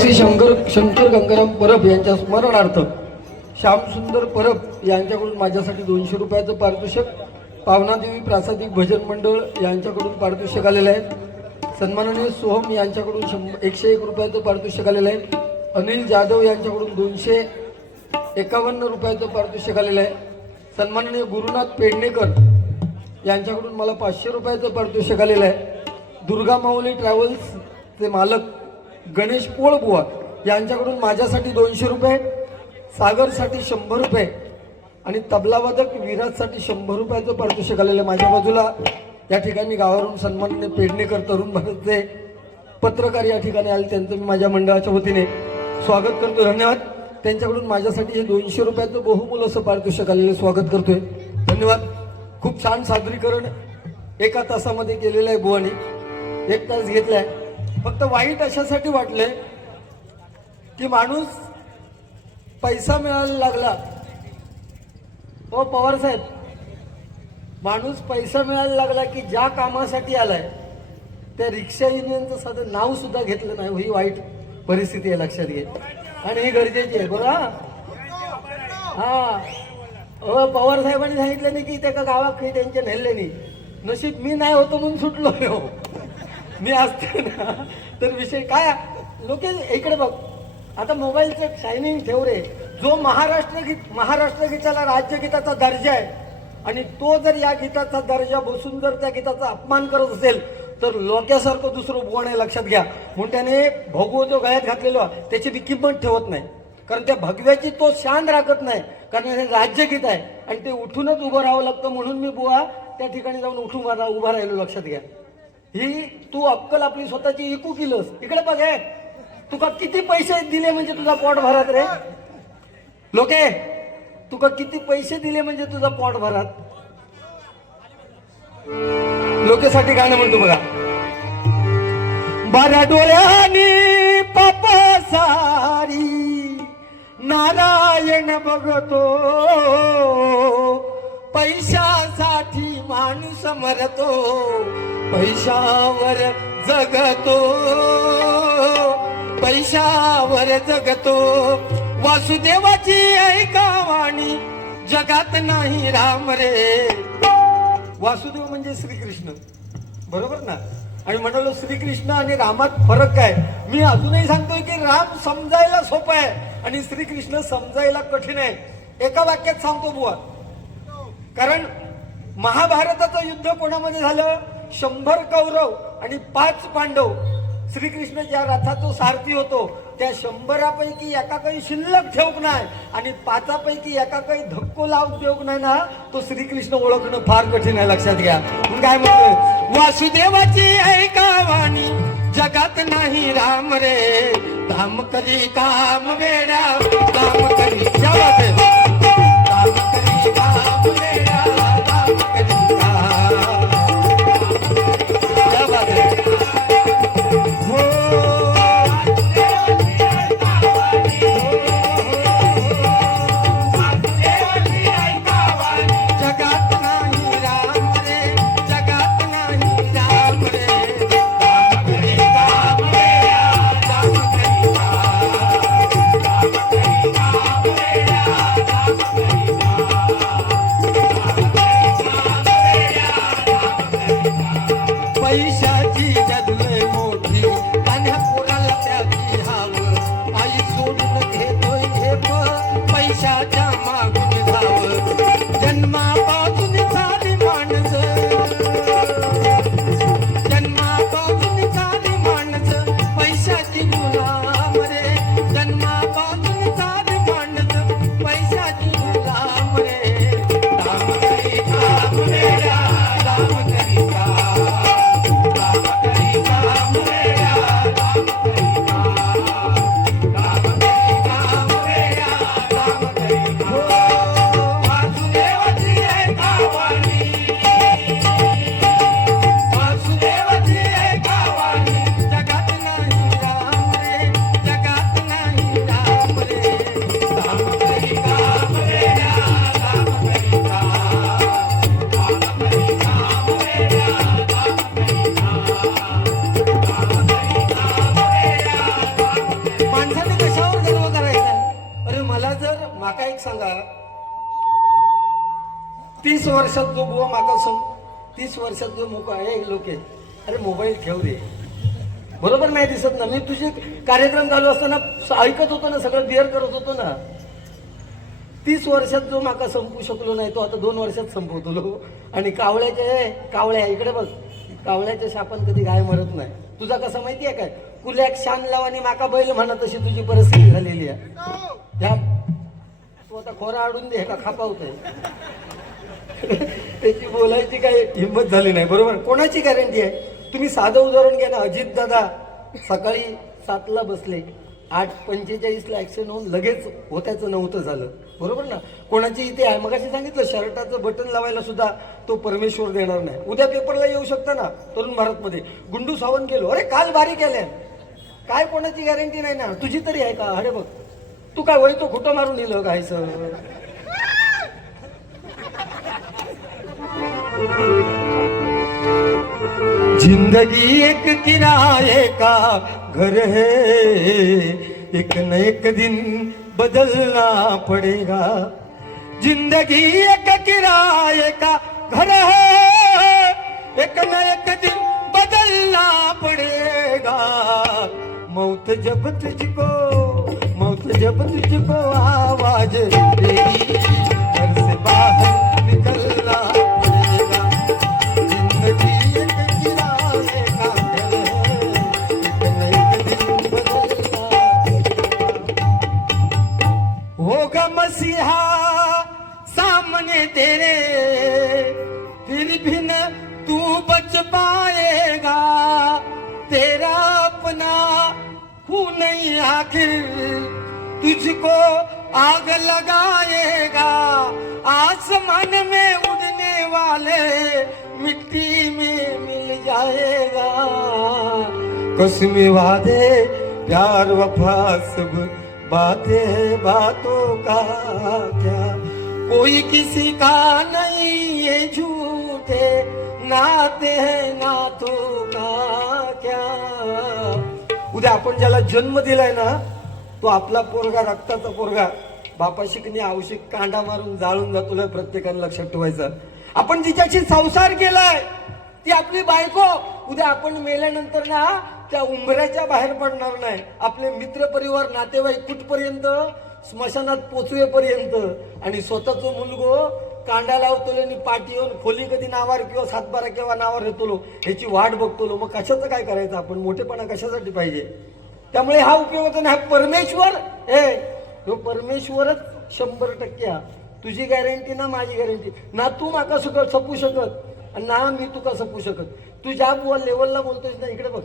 श्री शंकर गंगाराम परब यांच्या स्मरणार्थ श्यामसुंदर परब यांच्याकडून माझ्यासाठी 200 रुपयाचं पारितोषिक, पावनादेवी प्रासादिक भजन मंडळ यांच्याकडून पारितोषिक आलेलं आहे. सन्माननीय सोहम यांच्याकडून 101 रुपयाचं पारितोषिक आलेलं आहे. अनिल जाधव यांच्याकडून 251 रुपयाचं पारितोषिक आलेलं आहे. सन्माननीय गुरुनाथ पेडणेकर यांच्याकडून मला 500 रुपयाचं पारितोषिक आलेलं आहे. दुर्गा माऊली ट्रॅव्हल्सचे मालक गणेश पोळबुवा यांच्याकडून माझ्यासाठी 200 रुपये, सागरसाठी 100 रुपये आणि तबलावादक विराजसाठी 100 रुपयाचं पारितोषिक आलेलं आहे. माझ्या बाजूला या ठिकाणी गावावरून सन्माननीय पेडणेकर तरुण भारतचे पत्रकार या ठिकाणी आले, त्यांचं मी माझ्या मंडळाच्या वतीने स्वागत करतो. धन्यवाद. त्यांच्याकडून माझ्यासाठी हे 200 रुपयाचं बहुमूल्य असं पारितोषिक आलेलं स्वागत करतोय. धन्यवाद. खूप छान सादरीकरण एका तासामध्ये केलेलं आहे बुवानी. 1 तास घेतलाय. फक्त वाईट अशासाठी वाटले की माणूस पैसा मिळायला लागला. हो पवार साहेब, माणूस पैसा मिळायला लागला की ज्या कामासाठी आलाय त्या रिक्षा युनियनचं साधं नाव सुद्धा घेतलं नाही. ही वाईट परिस्थिती आहे, लक्षात घे. आणि ही गरजेची आहे. बरं हा हो पवार साहेबांनी सांगितलं नाही की त्या गावात काही त्यांच्या नेले नाही. नशीब मी नाही होतो म्हणून सुटलो. हो मी असते ना तर विषय काय. लोक इकडे बघ, आता मोबाईलचं शायनिंग ठेव रे. जो महाराष्ट्र गीताला राज्यगीताचा दर्जा आहे आणि तो जर या गीताचा दर्जा बसून जर त्या गीताचा अपमान करत असेल तर लोक्यासारखं दुसरं बोण आहे, लक्षात घ्या. म्हणून त्याने भगवो जो गळ्यात घातलेलो त्याची बी किंमत ठेवत नाही, कारण त्या भगव्याची तो शान राखत नाही, कारण हे राज्यगीत आहे आणि ते उठूनच उभं राहावं लागतं. म्हणून मी बुवा त्या ठिकाणी जाऊन उठून उभा राहिलो, लक्षात घ्या. ही तू अक्कल आपली स्वतःची इकू केलंस. इकडे बघ, तुका किती पैसे दिले म्हणजे तुझा पोट भरात रे. लोके, तुका किती पैसे दिले म्हणजे तुझा पोट भरात. लोकेसाठी गाणं म्हणतो बघा. बारा डोळ्यानी पापा सारी नारायण बघतो, पैशासाठी माणूस मरतो, पैशावर जगतो, पैशावर जगतो. वासुदेवाची ऐका वाणी, जगात नाही राम रे. वासुदेव म्हणजे श्रीकृष्ण, बरोबर ना. आणि म्हणालो श्रीकृष्ण आणि रामात फरक काय. मी अजूनही सांगतोय की राम समजायला सोपं आहे आणि श्रीकृष्ण समजायला कठीण आहे. एका वाक्यात सांगतो बुवा, कारण महाभारताचं युद्ध कोणामध्ये झालं. 100 कौरव आणि 5 पांडव. श्रीकृष्ण ज्या रथाचा सारथी होतो त्या 100पैकी एका काही शिल्लक ठेवक नाही आणि 5पैकी एका काही धक्को लावून देऊक नाही ना, तो श्रीकृष्ण ओळखणं फार कठीण आहे, लक्षात घ्या. मग काय म्हणतोय. वासुदेवाची ऐका वाणी, जगात नाही राम रे. काम करी काम वेडा, काम करी काम करी काम वेडा, काम करी Yeah. सांगा, 30 वर्षात जो बुवा माका 30 वर्षात जो मुका आहे लोक आहे, अरे मोबाईल ठेव रे, बरोबर नाही दिसत ना? मी तुझे कार्यक्रम चालू असताना ऐकत होतो ना, सगळं बिअर करत होतो ना. 30 वर्षात जो माका संपू शकलो नाही तो आता 2 वर्षात संपवतो. आणि कावळ्या इकडे बघ, कावळ्याच्या शापान कधी गाय मरत नाही. तुझा कसं माहितीये काय, कुल्याक शान लाव आणि माका बैल म्हणा, तशी तुझी परिस्थिती झालेली आहे. तू आता खोरा आडून दे का खापावतोय. त्याची बोलायची काही हिंमत झाली नाही. बरोबर, कोणाची गॅरंटी आहे? तुम्ही साधं उदाहरण घ्या ना. अजित दादा सकाळी 7ला बसले, 8:45ला ऍक्सिडेंट होऊन लगेच होत्याचं नव्हतं झालं. बरोबर ना? कोणाची इथे आहे, मगाशी सांगितलं शर्टाचं बटन लावायला सुद्धा तो परमेश्वर देणार नाही. उद्या पेपरला येऊ शकता ना तरुण भारतमध्ये, गुंडू सावंत गेलो, अरे काल बारी केल्या, काय कोणाची गॅरंटी नाही ना. तुझी तरी आहे का? अरे बघ, तू काय वय तो खोटं मारून दिलं काय सर? जिंदगी एक किराए का घर है, एक न एक दिन बदलना पड़ेगा. जिंदगी एक किराए का घर है, एक न एक दिन बदलना पड़ेगा. मौत जब तुझको आवाज देगी, घर से बाहर निकलना पड़ेगा. जिंदगी एक किराए का घर है, एक न एक दिन बदलना पड़ेगा. होगा मसीहा सामने तेरे, फिर भी न तू बच पाएगा. तेरा अपना हूँ नहीं आखिर, तुझको आग लगाएगा. आसमान में उड़ने वाले मिट्टी में मिल जाएगा. कसमें वादे प्यार वफा सब बातें बातों का क्या, कोई किसी का नहीं ये झूठे नाते हैं नातों का क्या. उद्या आपण ज्याला जन्म दिलाय ना, तो आपला पोरगा, रक्ताचा पोरगा, बापाशी कधी आवश्यक कांडा मारून जाळून जातो ना, प्रत्येकाने लक्षात ठेवायचं. आपण जिच्याशी संसार केलाय ती आपली बायको, उद्या आपण मेल्यानंतर ना त्या उंबऱ्याच्या बाहेर पडणार नाही. आपले मित्र परिवार नातेवाईक कुठपर्यंत, स्मशानात पोचवेपर्यंत. आणि स्वतःच मुलगो कांडा लावतो आणि पाठी येऊन खोली कधी नावार किंवा 7-12 केव्हा नावार येतो ह्याची वाट बघतो. मग कशाचं काय करायचं आपण? मोठेपणा कशासाठी पाहिजे? त्यामुळे हा उपयोग होतो ना. परमेश्वर तो परमेश्वरच 100% हा. तुझी गॅरंटी ना माझी गॅरंटी ना. तू माका सपू शकत ना मी तुका सपू शकत. तू ज्या लेवलला बोलतोयस ना, इकडे बघ,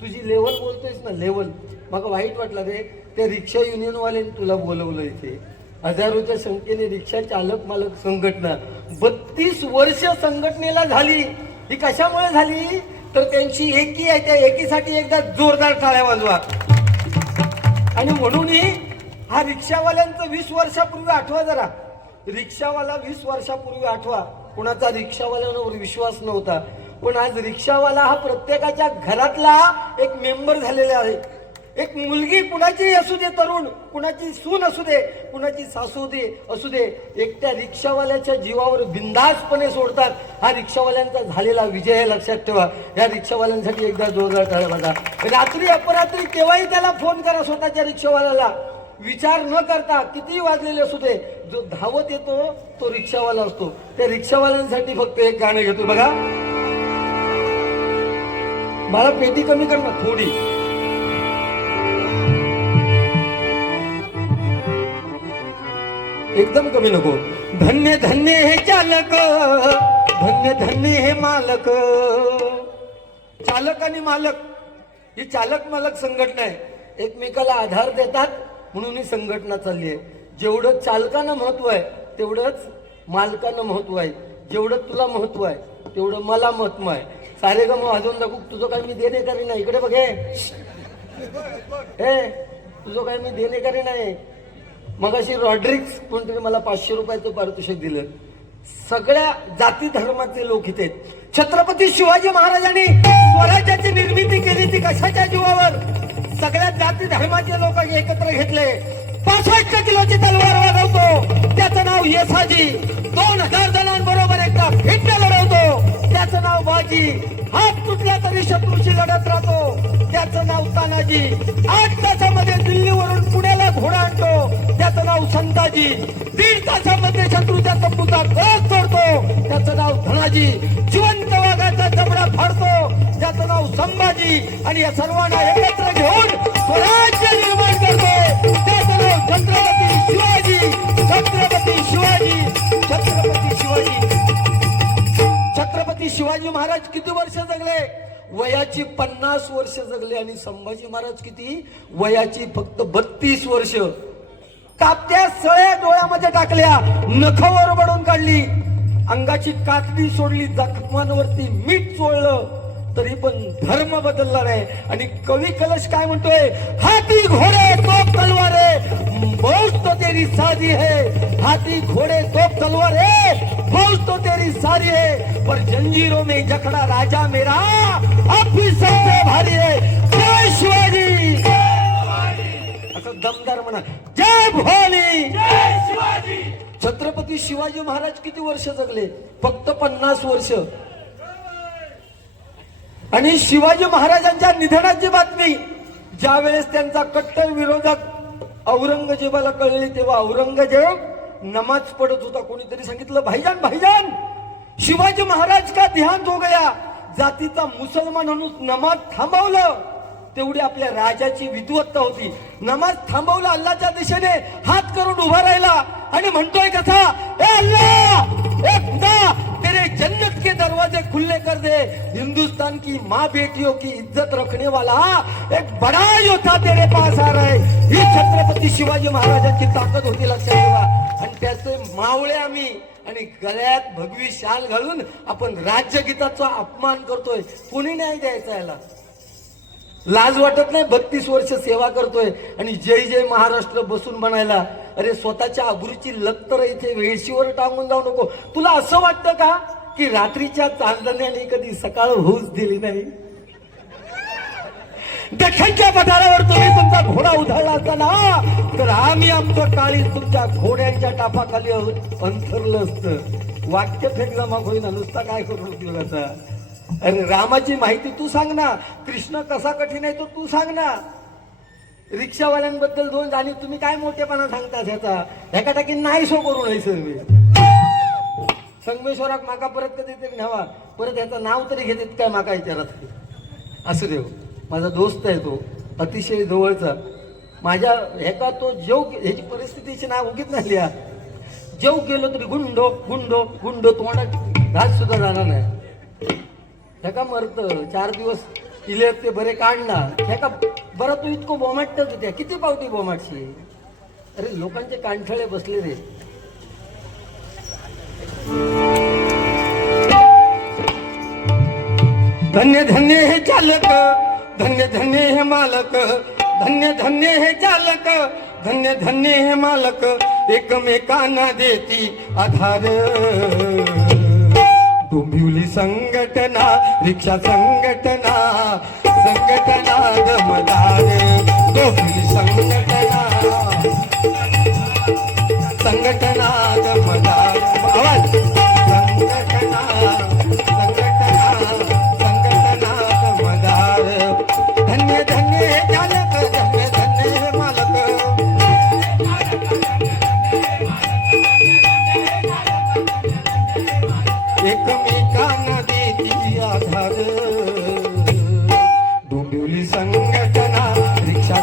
तुझी लेवल बोलतोयस ना, लेवल. मला वाईट वाटलं रे, त्या रिक्षा युनियनवाल्याने तुला बोलवलं इथे. हजारोच्या संख्येने रिक्षा चालक मालक संघटना 32 वर्ष संघटनेला झाली. ही कशामुळे झाली? तर त्यांची एकी आहे. त्या एकीसाठी एकदा जोरदार टाळ्या वाजवा. आणि म्हणूनही हा रिक्षावाल्यांचं 20 वर्षापूर्वी आठवा जरा. रिक्षावाला 20 वर्षापूर्वी आठवा. कुणाचा रिक्षावाल्यांवर विश्वास नव्हता, पण आज रिक्षावाला हा प्रत्येकाच्या घरातला एक मेंबर झालेला आहे. एक मुलगी कुणाची असू दे, तरुण, कुणाची सून असू दे, कुणाची सासू दे असू दे, एकट्या रिक्षावाल्याच्या जीवावर बिंदासपणे सोडतात. हा रिक्षावाल्यांचा झालेला विजय आहे, लक्षात ठेवा. या रिक्षावाल्यांसाठी एकदा जोरदार टाळ्या वाजवा. रात्री अपरात्री केव्हाही त्याला फोन करा, स्वतःच्या रिक्षावाल्याला विचार न करता, किती वाजलेले असू दे. जो धावत येतो तो रिक्षावाला असतो. त्या रिक्षावाल्यांसाठी फक्त एक गाणं घेतो बघा. मला पेटी कमी कर ना थोडी. एकदम कमी नको. धन्य धन्य हे चालक, धन्य धन्य हे मालक. चालक आणि मालक ही चालक मालक संघटना आहे. एकमेकाला आधार देतात म्हणून ही संघटना चालली आहे. जेवढं चालकांना महत्व आहे तेवढंच मालकांना महत्व आहे. जेवढं तुला महत्व आहे तेवढं मला महत्व आहे. सारे ग मग अजून दाखवू तुझं काय मी देणेकरी नाही. इकडे बघ, तुझं काय मी देणेकरी नाही. मगाशी रॉड्रिक्स कोणतरी मला 500 रुपयाचं पारितोषिक दिलं. सगळ्या जाती धर्माचे लोक इथे. छत्रपती शिवाजी महाराजांनी स्वराज्याची निर्मिती केली ती कशाच्या जीवावर? सगळ्या जाती धर्माचे लोक एकत्र घेतले. 65 किलोची तलवार वाजवतो त्याचं नाव येसाजी, 2000 जणांबरोबर एकदा भिंड लढवतो त्याचं नाव बाजी, हात तुटला तरी शत्रूची लढत राहतो त्याचं नाव तानाजी, 8 तासामध्ये दिल्लीवरून पुण्याला घोडा आणतो त्याचं नाव संताजी, 1.5 तासामध्ये शत्रूच्या तंबूचा कळस तोडतो त्याचं नाव धनाजी, जिवंत वाघाचा जबडा फाडतो त्याचं नाव संभाजी, आणि या सर्वांना एकत्र घेऊन स्वराज्य निर्माण करतो त्याचं नाव छत्रपती शिवाजी. छत्रपती शिवाजी, छत्रपती शिवाजी. छत्रपती शिवाजी महाराज किती वर्ष जगले? वयाची 50 वर्ष जगले. आणि संभाजी महाराज किती? वयाची फक्त 32 वर्ष. कापत्या सळ्या डोळ्यामध्ये टाकल्या, नखावर बडून काढली, अंगाची कातडी सोडली, जखमांवरती मीठ चोळलं, तरी पण धर्म बदलला नाही. आणि कवी कलश काय म्हणतोय? हाथी घोडे तोप तलवारे फौज तो तेरी सादी है, हाथी घोड़े तोप तलवार है, फौज तो तेरी सारी है, पर जंजीरों में जकड़ा राजा मेरा अब भी सबसे भारी है. जय शिवाजी. असं दमदार म्हणा, जय भवानी, जय शिवाजी. छत्रपती शिवाजी महाराज किती वर्ष जगले? फक्त 50 वर्ष. आणि शिवाजी महाराजांच्या निधनाची बातमी ज्या वेळेस त्यांचा कट्टर विरोधक औरंगजेबाला कळली तेव्हा औरंगजेब नमाज पडत होता. कोणीतरी सांगितलं, भाईजान भाईजान, शिवाजी महाराज का देहांत हो गया. जातीचा मुसलमान म्हणून नमाज थांबवलं. तेवढी आपल्या राजाची विद्वत्ता होती. नमाज थांबवलं, अल्लाच्या दिशेने हात करून उभा राहिला आणि म्हणतोय कसा, ए अल्लाह, ए खुदा, तेरे जन्नत के दरवाजे खुले कर दे. हिंदुस्तान की माँ बेटियों की इज्जत रखने वाला एक बड़ा योद्धा तेरे पास आ रहा है. ही छत्रपती शिवाजी महाराजांची ताकद होती, लक्षात ठेवा. आणि त्याचे मावळे आम्ही, आणि गळ्यात भगवी शाल घालून आपण राज्यगीताचा अपमान करतोय. कोणी नाही द्यायचा याला? लाज वाटत नाही? 32 वर्ष सेवा करतोय आणि जय जय महाराष्ट्र बसून म्हणायला. अरे स्वतःच्या अब्रूची लत्तर इथे वेळशीवर टांगून जाऊ नको. तुला असं वाटतं का की रात्रीच्या चांदण्याने कधी सकाळ होऊच दिली नाही? दख्खनच्या पठारावर तुम्ही तुमचा घोडा उधळला असताना तर आम्ही आमचं काळी तुमच्या घोड्यांच्या टापाखाली अंथरलं असतं. वाक्य फेक जमा होईना, नुसता काय करून उपयोगाचा? अरे रामाची माहिती तू सांग ना, कृष्ण कसा कठीण आहे तो तू सांग ना. रिक्षावाल्यांबद्दल 2 आणि तुम्ही काय मोठेपणा सांगता ह्याचा? एका टाकी नाही सो करून संगमेश्वराक माका परत कधी तरी न्यावा, परत ह्याचं नाव तरी घेतात काय माका विचारत असं देव. माझा दोस्त आहे तो, अतिशय जवळचा. माझ्या ह्याचा तो जेव ह्याची परिस्थितीची नाव उगीत नाही लिहा. जेव गेलो तरी गुंडो गुंडो गुंडो, तोंडात घास सुद्धा जाणार नाही. ह्याका मरत 4 दिवस इले ते बरे काढणार. ह्याका बरं तू इतकं बोमाटच होत्या, किती पावटी बोमाटशी? अरे लोकांचे कांठळे बसले रे. धन्य धन्य हे चालक, धन्य धन्य हे मालक, धन्य धन्य हे चालक, धन्य धन्य हे मालक, एकमेकांना देती आधार. डोंबिवली संघटना, रिक्षा संघटना, संघटना दमदार. डोंबिवली संघटना, संघटना दमदार. आवाज. संघटना, संघटना, संघटना दमदार. धन्य धन्य हे चालक, धन्य धन्य हे मालक, एकमेकांना देती आधार. डोंबिवली संघटना, रिक्षा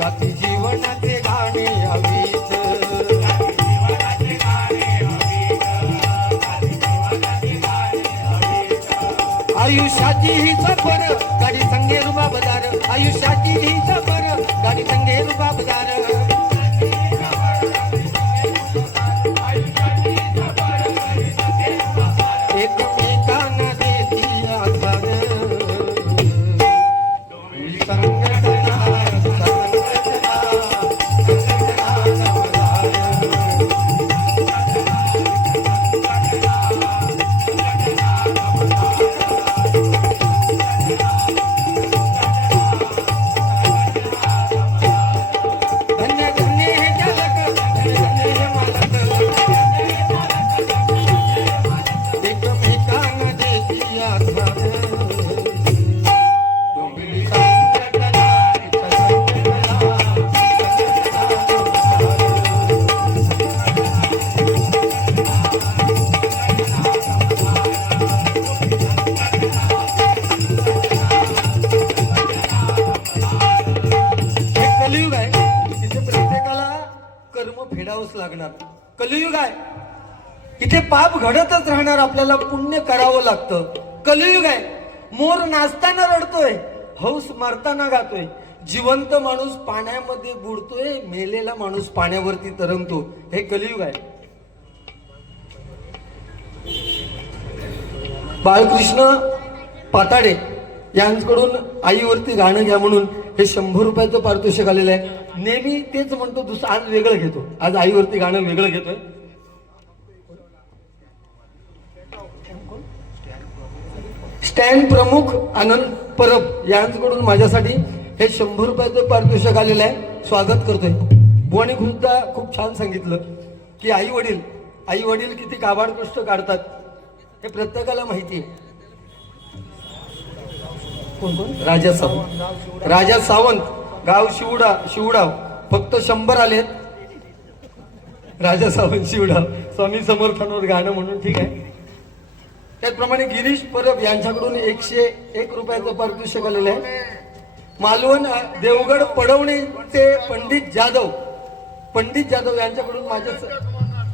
गाती जीवनाचे गाणे हवीच, आयुष्याची ही सफर गाडी संगे रुबाबदार, आयुष्याची ही सफर गाडी संगे रुबाबदार, एकमेकांना देती आधार, संघटना कलियुग आहे, तिथे प्रत्येकाला कर्म फेडावंच लागणार. कलियुग आहे, इथे पाप घडतच राहणार, आपल्याला पुण्य करावं लागतं. कलियुग आहे, मोर नाचताना रडतोय, हौस मारताना गातोय, जिवंत माणूस पाण्यामध्ये बुडतोय, मेलेला माणूस पाण्यावरती तरंगतो. हे कलियुग आहे. बाळकृष्ण पाताडे यांच्याकडून आईवरती गाणं घ्या म्हणून हे 100 रुपयाचं पारितोषिक आलेलं आहे. नेहमी तेच म्हणतो, आज वेगळं घेतो, आज आईवरती गाणं वेगळं घेतोय. स्टँड प्रमुख आनंद परब यांच्याकडून माझ्यासाठी हे 100 रुपयाचं पारितोषिक आलेलं आहे. स्वागत करतोय. बुवानी सुद्धा खूप छान सांगितलं की आई वडील किती काबाड कष्ट काढतात हे प्रत्येकाला माहिती आहे. कोण राजा सावंत, गाव शिवडाव, फक्त 100 आलेत. राजा सावंत शिवडाव, स्वामी समर्थांवर गाणं म्हणून, ठीक आहे. त्याचप्रमाणे गिरीश परब यांच्याकडून 101 रुपयाचं पारितोषिक आलेलं आहे. मालवण देवगड पडवणीचे पंडित जाधव यांच्याकडून माझ्या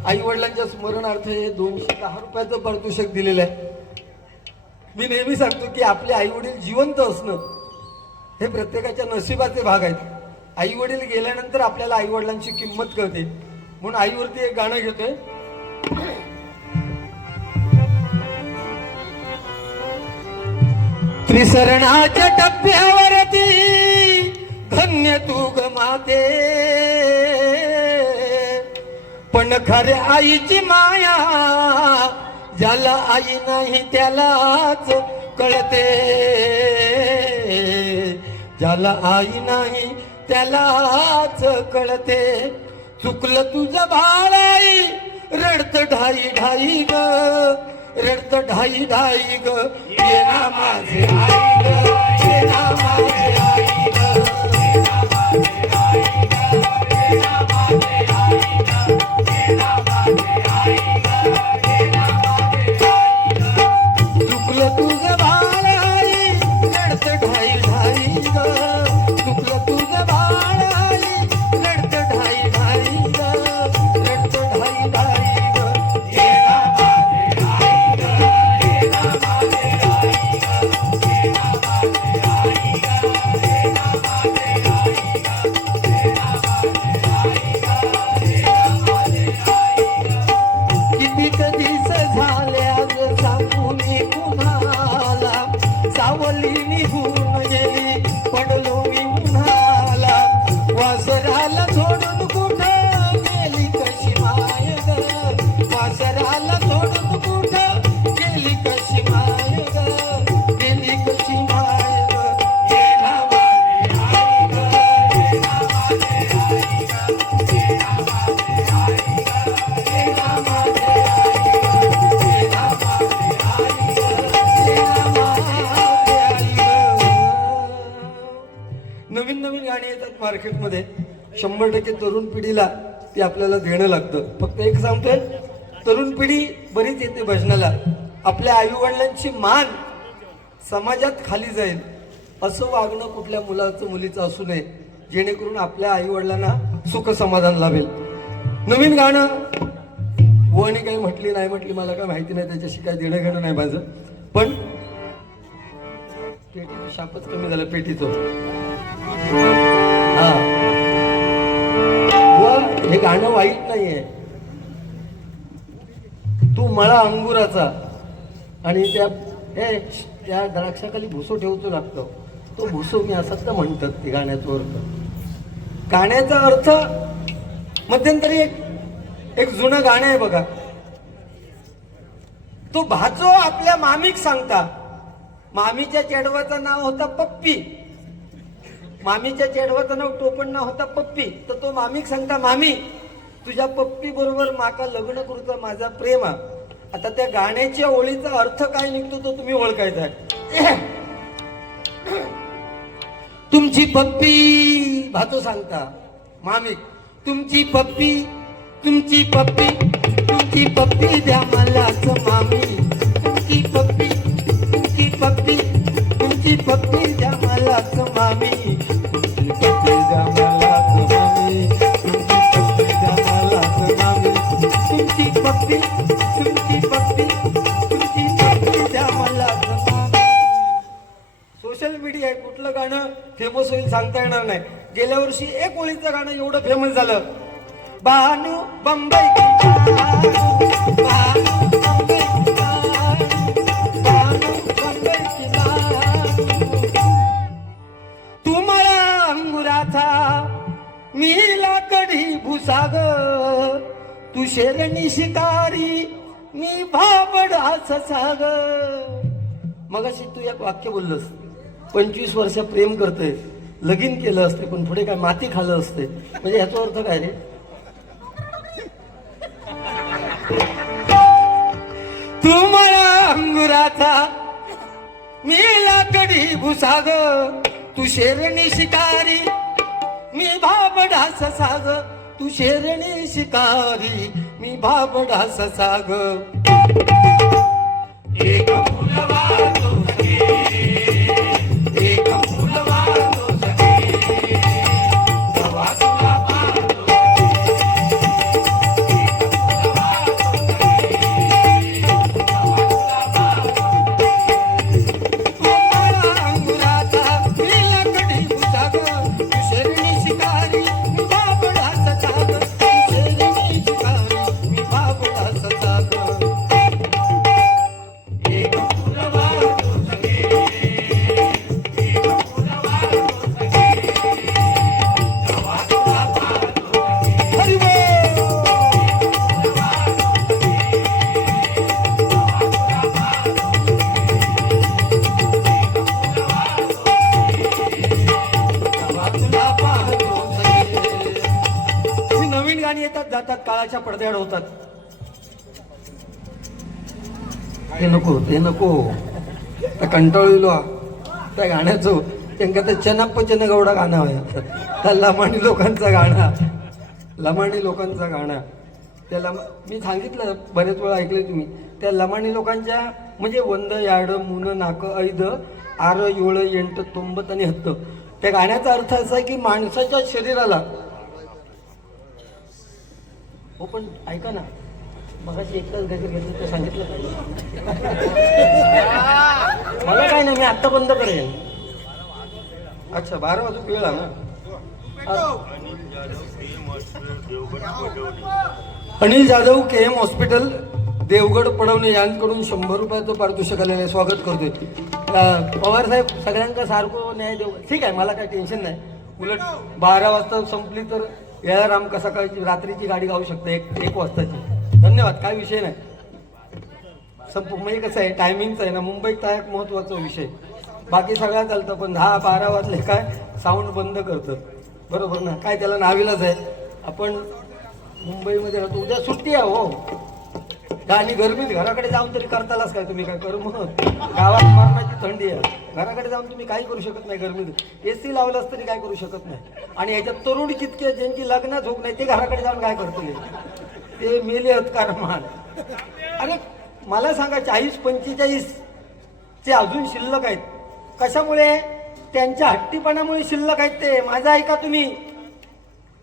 आई वडिलांच्या स्मरणार्थ हे 210 रुपयाचं पारितोषिक दिलेलं आहे. मी नेहमी सांगतो की आपले आई वडील जिवंत असणं हे प्रत्येकाच्या नशिबाचे भाग आहेत. आई वडील गेल्यानंतर आपल्याला आई वडिलांची किंमत कळते. म्हणून आईवरती एक गाणं घेतोय. त्रिसरणाच्या टप्प्यावरती धन्य तू ग माते, पण खऱ्या आईची माया ज्याला आई नाही त्यालाच कळते, ज्याला आई नाही त्यालाच कळते. चुकलं तुझं बाळ आई रडत ढाई ढाई ग, रडत ढाई ढाई ग, ये ना माझे आई ग, ये ना माझे आई ग, ये ना माझे आई ग, ये ना माझे आई ग, ये ना माझे आई ग, ये ना माझे आई ग. चुकलं तुझं बाळ आई रडत ढाई ढाई ग, चुकलं तुझं बाळ आई रडत ढाई ढाई ग, रडत ढाई ढाई ग, ये ना माझे आई ग, ये ना माझे आई ग, ये ना माझे आई ग, ये ना माझे आई ग, ये ना माझे आई ग, ये ना माझे आई ग. कितीक दिस झाल्या ग सांगून कुणाला, सावली निघून गेली पडलो मी उन्हाला, वासराला सोडून कुठं गेली कशी माय ग, वासराला सोडून कुठं गेली कशी माय ग, गेली कशी माय ग, ये ना माझे आई ग, ये ना माझे आई ग, ये ना माझे आई ग, ये ना माझे आई ग, ये ना माझे आई ग, ये ना माझे आई ग. नवीन नवीन गाणी येतात मार्केटमध्ये, 100% तरुण पिढीला ते आपल्याला देणं लागतं. फक्त एक सांगतोय, तरुण पिढी बरीच येते भजनाला. आपल्या आई वडिलांची मान समाजात खाली जाईल असं वागणं कुठल्या मुलाचं मुलीचं असू नये. जेणेकरून आपल्या आई वडिलांना सुख समाधान लाभेल. नवीन गाणं वणी काही म्हटली नाही म्हटली मला काय माहिती नाही, त्याच्याशी काय देणं घेणं नाही माझं, पण पेटीचं शापच कमी झालं पेटीचं. हा हे गाणं वाईट नाहीये. तू मळा अंगुराचा आणि त्या द्राक्षाखाली भुसो ठेवतो लागतो, तो भुसो मी असा तर म्हणतात ते गाण्याचा अर्थ. गाण्याचा अर्थ मध्यंतरी एक जुनं गाणं आहे बघा, तो भाचो आपल्या मामीक सांगता. मामीच्या चेडवाचं नाव होता पप्पी, मामीच्या चेडवाचं नाव टोपण नाव होता पप्पी. तर तो मामीक सांगता, मामी तुझ्या पप्पी बरोबर माका लग्न करूचा माझा प्रेम. आता त्या गाण्याच्या ओळीचा अर्थ काय निघतो तो तुम्ही ओळखायचा आहे. तुमची पप्पी भाचो सांगता मामीक, तुमची पप्पी तुमची पप्पी तुमची पप्पी द्या मलाच मामी. तुमची पप्पी तुमची पप्पी तुमची पप्पी द्या मलाच मामी. तुमची पप्पी द्या मलाच मामी. तुमची पप्पी द्या मलाच मामी. तुमची पप्पी तुमची पप्पी तुमची पप्पी द्या मलाच मामी. सोशल मीडिया आहे, कुठलं गाणं फेमस होईल सांगता येणार नाही. गेल्या वर्षी एक ओळीचं गाणं एवढं फेमस झालं, बानू बंबई की बानू, बानू बंबई की बानू, बानू बंबई की बानू. तू मला अंगुराचा मी लाकडी भुसाग, तू शेरणी शिकारी मी भाबडाच साग. मगाशी तू एक वाक्य बोललंस, 25 वर्ष प्रेम करते, लगीन केलं असते पण पुढे काय माती खाल्लं असते, म्हणजे ह्याचा अर्थ काय रे? तू मला अंगुराचा मी लाकडी भुसाग, तू शेरणी शिकारी मी भाबडास साग. तू शेरणी शिकारी मी भाबडास साग. एक फुलवालो सखे, एक फुलवालो सखे, जवा तुला पाहतो जातात, काळाच्या पडद्याआड होतात. ते नको ते नको, त्या कंटाळलो त्या गाण्याचं. त्यांना तर चनप्प चनगौडा गाणं आहे, त्या लमाणी लोकांचा गाणं, लमाणी लोकांचा गाणं. त्याला मी सांगितलं बरेच वेळा ऐकले तुम्ही, त्या लमाणी लोकांच्या म्हणजे वंद याड मुन नाक ऐद आर योळ येंट तोंबत आणि हत्त. त्या गाण्याचा अर्थ असा आहे की माणसाच्या शरीराला, हो पण ऐका ना, मगाशी एक तास गजर घेतलं तर सांगितलं पाहिजे. मला काय नाही, मी आत्ता बंद करेन. अच्छा 12 वाजून वेळ ना. अनिल जाधव KM हॉस्पिटल देवगड पडवणे यांकडून 100 रुपयाचं पारितोषिक आलेलं आहे, स्वागत करतोय. पवार साहेब सगळ्यांका सारखं न्याय देऊ, ठीक आहे, मला काही टेन्शन नाही. उलट 12 वाजता संपली तर येळाराम कसा काय रात्रीची गाडी गाऊ शकते एक वाजताची. धन्यवाद, काय विषय नाही. म्हणजे कसं आहे, टायमिंगचं आहे ना, मुंबईत हा एक महत्वाचा विषय. बाकी सगळ्या चालतं, पण 10-12 वाजले काय साऊंड बंद करतं, बरोबर ना? काय त्याला नाविलाज आहे, आपण मुंबईमध्ये राहतो. उद्या सुट्टी आहे हो, आणि गरमीत घराकडे जाऊन तरी करतालाच काय तुम्ही? काय करू मग, गावात मरणाची थंडी आहे, घराकडे जाऊन तुम्ही काही करू शकत नाही. गरमीत AC लावलाच तरी काय करू शकत नाही. आणि याच्यात तरुण कितके ज्यांची लग्नच होत नाही ते घराकडे जाऊन काय करतील? ते मेले आहेत कारमान. अरे मला सांगा, 40-45 ते अजून शिल्लक आहेत. कशामुळे? त्यांच्या हट्टीपणामुळे शिल्लक आहेत ते. माझं ऐका तुम्ही,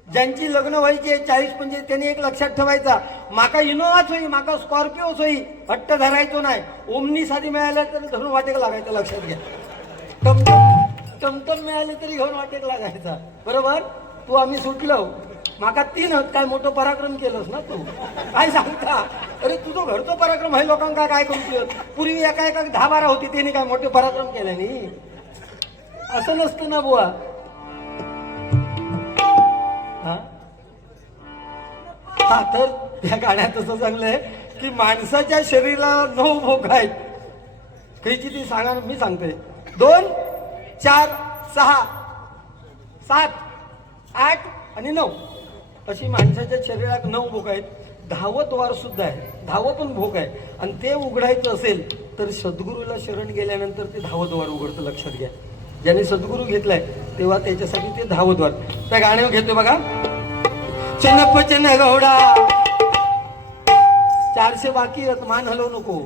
ज्यांची लग्न व्हायची 40-45 त्यांनी एक लक्षात ठेवायचा, माका इनोवाच होई, माका स्कॉर्पिओच होई, हट्ट धरायचो नाही. ओमनी साधी मिळाल्या तरी धरून वाटेक लागायचं, लक्षात घ्या. टमटम मिळाले तरी घेऊन वाटेक लागायचा, बरोबर. तू आम्ही सुटलो, माका 3 होत, काय मोठं पराक्रम केलंस ना तू, काय सांगता. अरे तुझं घरचं पराक्रम आहे, लोकांका काय करू. पूर्वी एका 10-12 होती, त्यांनी काय मोठे पराक्रम केले नाही, असं नसतं ना बुवा. हा तर या गाण्यात असं चांगलंय की माणसाच्या शरीराला 9 भोक आहेत. काहीची ती सांगा, मी सांगतोय. 2, 4, 6, 7, 8 आणि 9 अशी माणसाच्या शरीरात 9 भोक आहेत. 10वं द्वार सुद्धा आहे, 10वं पण भोक आहे. आणि ते उघडायचं असेल तर सद्गुरूला शरण गेल्यानंतर ते 10वं द्वार उघडतं, लक्षात घ्या. ज्याने सद्गुरू घेतलाय तेव्हा त्याच्यासाठी ते 10वं द्वार. त्या गाण्यावर घेतोय बघा. चन गौडा 400 बाकी मान हलवू नको.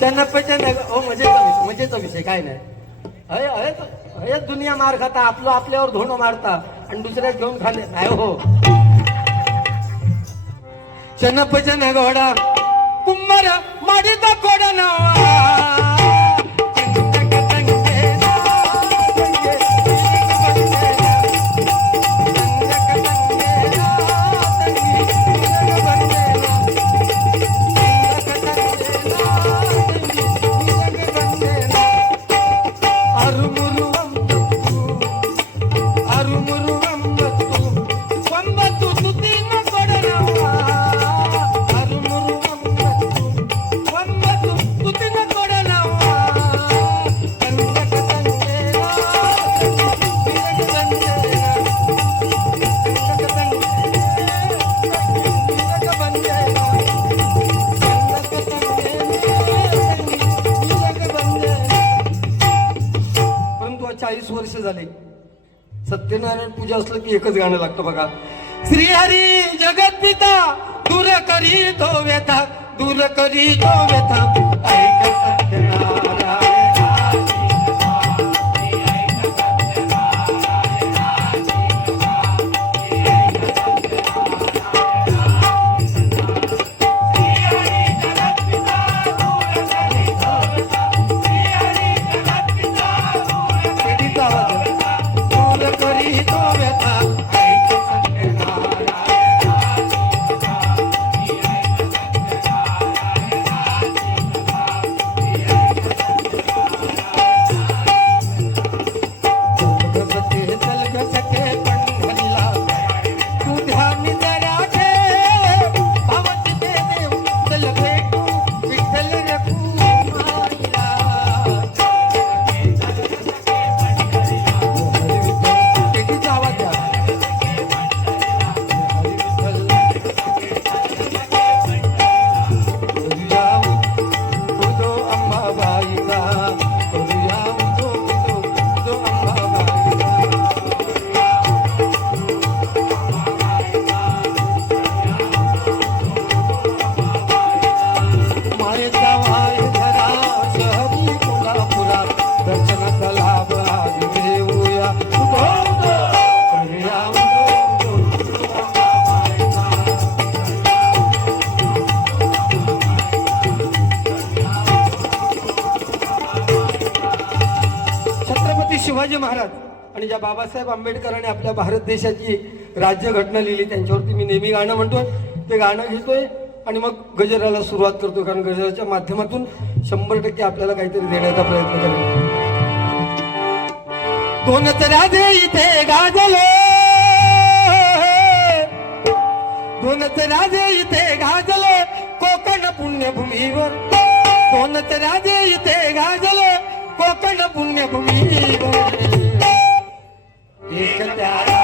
चन ओ मजेचा विषय काय नाही. अय दुनिया मार खाता, आपलं आपल्यावर धोणं मारता आणि दुसऱ्या घेऊन खाल्ले नाही हो. चन गौडा कुंभार माडीचा कोडा नावा. झाले. सत्यनारायण पूजा असलं की एकच गाणं लागतं बघा. श्रीहरी जगत पिता दूर करी तो व्यथा, दूर करी तो व्यथा. ऐक सत्यनारायण शिवाजी महाराज आणि ज्या बाबासाहेब आंबेडकरांनी आपल्या भारत देशाची राज्यघटना लिहिली त्यांच्यावरती मी नेहमी गाणं म्हणतोय. ते गाणं घेतोय आणि मग गजराला सुरुवात करतोय, कारण गजराच्या माध्यमातून 100% आपल्याला काहीतरी देण्याचा प्रयत्न करेल. दोनच राजे इथे गाजले, दोनच राजे इथे गाजले कोकण पुण्यभूमीवर. दोनच राजे इथे गाजले कोकण पुण्यभूमीवर. एक त्याला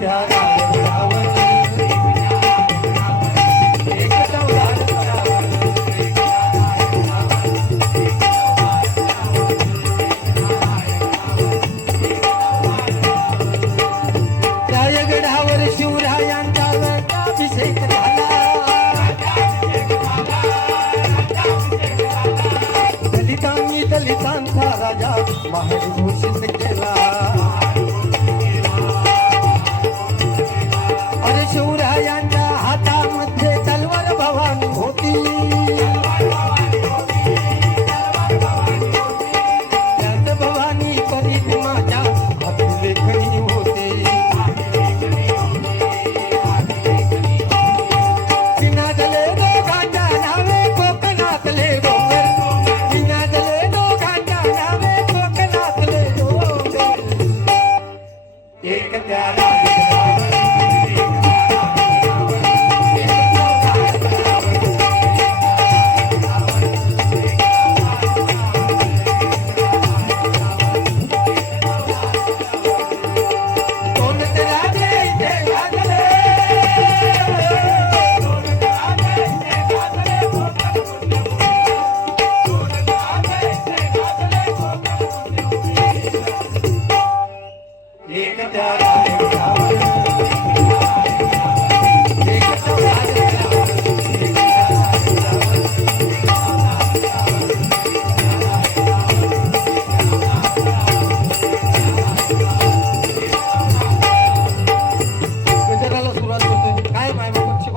त्या रायगडावर, एकट्या रायगडावर, रायगडावर शिवरायांचा अभिषेक झाला, दलितांनी दलितांचा राजा महाड घोषित केला. अरे शिवरायांच्या हातामध्ये तलवार भवानी होती, त्यात भवानी करीत माझ्या हाती लेखणी होती. विनादले दोघांच्या नावे कोकणातले डोंगर, विनादले दोघांच्या नावे कोकणातले डोंगर, एक त्या रायगडावर,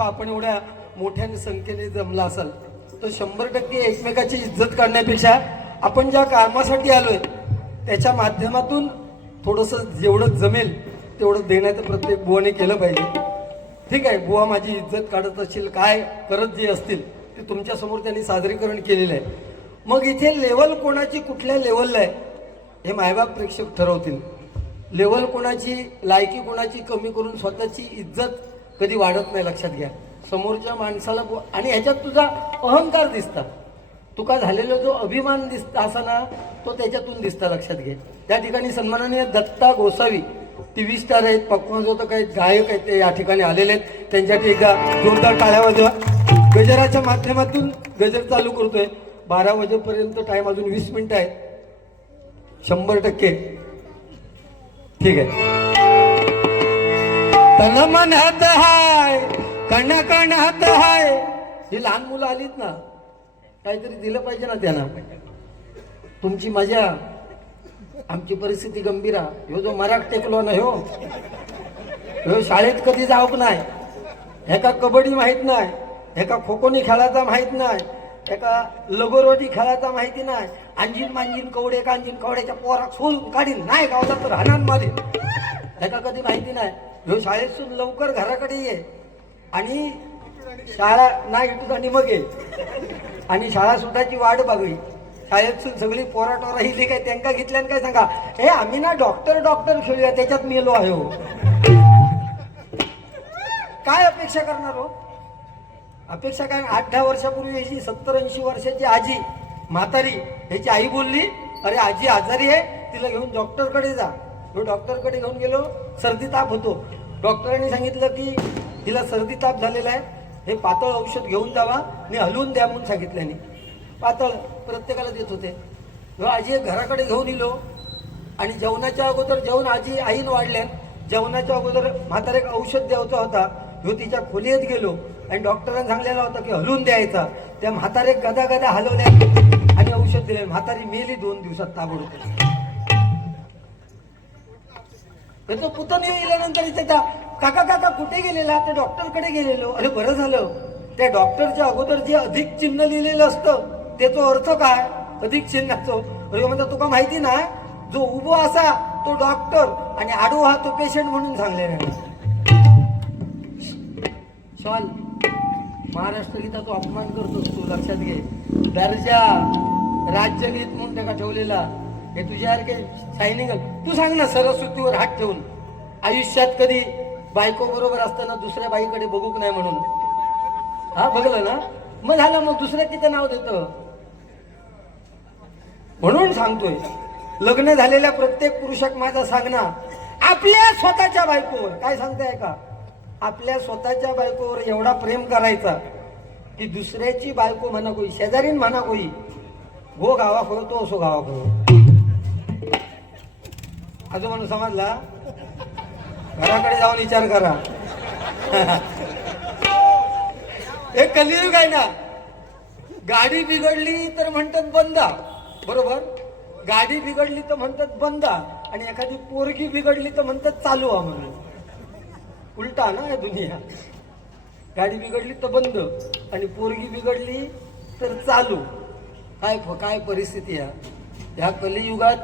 आपण एवढ्या मोठ्या संख्येने जमला असाल तर 100% एकमेकाची इज्जत करण्यापेक्षा आपण ज्या कामासाठी आलोय त्याच्या माध्यमातून थोडंसं जेवढं जमेल तेवढं देण्याचं प्रत्येक बुवाने केलं पाहिजे. ठीक आहे, बुवा माझी इज्जत काढत असतील, काय करत जे असतील ते तुमच्या समोर त्यांनी सादरीकरण केलेलं आहे. मग इथे लेवल कोणाची कुठल्या लेवलला आहे हे मायबाप प्रेक्षक ठरवतील. लेवल कोणाची, लायकी कोणाची कमी करून स्वतःची इज्जत कधी वाढत नाही, लक्षात घ्या. समोरच्या माणसाला आणि ह्याच्यात तुझा अहंकार दिसता, तुका झालेला जो अभिमान दिसता असा ना तो त्याच्यातून दिसता, लक्षात घे. त्या ठिकाणी सन्माननीय दत्ता गोसावी TV स्टार आहेत, पक्वाजोतक आहेत, गायक आहेत, ते या ठिकाणी आलेले आहेत. त्यांच्यासाठी एकदा जोरदार टाळ्या वाजवा. गजराच्या माध्यमातून गजर चालू करतोय. 12 वाजेपर्यंत टाइम, अजून 20 मिनिटं आहेत. 100% ठीक आहे. तन मन हात हाय, कण कण हात हाय. ही लहान मुलं आलीत ना, काहीतरी दिलं पाहिजे ना त्यांना. तुमची मजा, आमची परिस्थिती गंभीर. ह्यो जो मराठ टेकलो ना, ह्यो शाळेत कधी जाऊक नाही, ह्याका कबड्डी माहित नाही, ह्याका खोखोनी खेळायचा माहित नाही, ह्याका लगोरोटी खेळायचा माहिती नाही. अंजीन मांजीन कवडे कांजीन कवड्याच्या पोरात सोलून काढीन नाही, गावला तर हाणान मारीन, ह्याका कधी माहिती नाही. ह्यो शाळेतून लवकर घराकडे ये आणि शाळा नाही आणि मग ये आणि शाळा सुटायची वाट बघली. शाळेतून सगळी पोराटोरा राहिली काय त्यांना घेतल्यान काय सांगा, हे आम्ही ना डॉक्टर खेळूया, त्याच्यात मेलो आहे हो. काय अपेक्षा करणार हो? अपेक्षा काय? 8-10 वर्षापूर्वी याची 70-80 वर्षाची आजी म्हातारी ह्याची आई बोलली, अरे आजी आजारी आहे, तिला घेऊन डॉक्टरकडे जा. तो डॉक्टरकडे घेऊन गेलो, सर्दी ताप होतो. डॉक्टरांनी सांगितलं की हिला सर्दी ताप झालेला आहे, हे पातळ औषध घेऊन जावा आणि हलवून द्या म्हणून सांगितल्याने. पातळ प्रत्येकाला देत होते. आजी घराकडे घेऊन इलो आणि जेवणाच्या अगोदर जेवण आजी आईन वाढल्या. जेवणाच्या अगोदर म्हातारे औषध द्यायचा होता, ह्यो तिच्या खोलीत गेलो आणि डॉक्टरांनी सांगलेला होता की हलवून द्यायचा. त्या म्हातारे गदा गदा हलवल्या आणि औषध दिले. म्हातारी मेली 2 दिवसात ताबडतोब. त्याचं पुतण येईल्यानंतर त्याच्या काका काका कुठे गेलेला, त्या डॉक्टरकडे गेलेलो. अरे बरं झालं, त्या डॉक्टरच्या अगोदर जे अधिक चिन्ह लिहिलेलं असतं त्याचा अर्थ काय, अधिक चिन्हाचं. अरे म्हणतात तुका माहिती ना, जो उभो असा तो डॉक्टर आणि आडो हा तो पेशंट म्हणून सांगलेला. शॉल महाराष्ट्र गीताचा अपमान करतोस तू, लक्षात घे. दर्जा राज्यगीत म्हणून त्याला ठेवलेला, हे तुझ्यासारखे शायनिंग. तू सांग ना, सरस्वतीवर हात ठेवून आयुष्यात कधी बायको बरोबर असताना दुसऱ्या बाईकडे बघूक नाही म्हणून. हा बघलं ना, मग झालं, मग दुसऱ्या किती नाव देतं. म्हणून सांगतोय, लग्न झालेल्या प्रत्येक पुरुषाक माझा सांगणं, आपल्या स्वतःच्या बायकोवर काय सांगताय का, आपल्या स्वतःच्या बायकोवर एवढा प्रेम करायचा की दुसऱ्याची बायको म्हणा कोई, शेजारीन म्हणा कोई, हो गावा खोलो तो असो गावा खोलो. अजून म्हणून समजला, घराकडे जाऊन विचार करा. हे कलियुग आहे ना. गाडी बिघडली तर म्हणतात बंदा, बरोबर, गाडी बिघडली तर म्हणतात बंदा, आणि एखादी पोरगी बिघडली तर म्हणतात चालू हा म्हणून. उलटा ना हे दुनिया. गाडी बिघडली तर बंद आणि पोरगी बिघडली तर चालू. काय काय परिस्थिती आहे ह्या कलियुगात.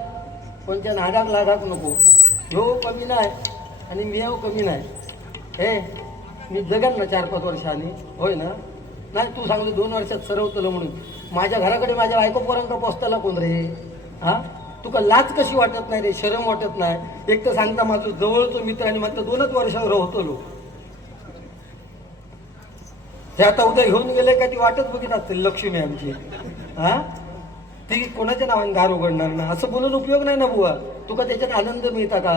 कोणत्या नादाक लागाक नको. ह्यो कमी नाही आणि मी कमी नाही. हे मी जगन ना 4-5 वर्षांनी, होय ना. नाही तू सांगलं 2 वर्षात सरवतलं म्हणून. माझ्या घराकडे माझ्या बायको पोरांका पोचताला कोण रे. हा तुका लाज कशी वाटत नाही रे, शरम वाटत नाही. एक तर सांगता माझं जवळचं मित्र आणि म्हणता 2च वर्षावर होतो. ते आता उद्या घेऊन गेले का ती वाटच बघित असतील लक्ष्मी आमची. हा ती कोणाच्या नावाने दार उघडणार ना. असं बोलून उपयोग नाही ना बुवा. तुका त्याच्यात आनंद मिळता का.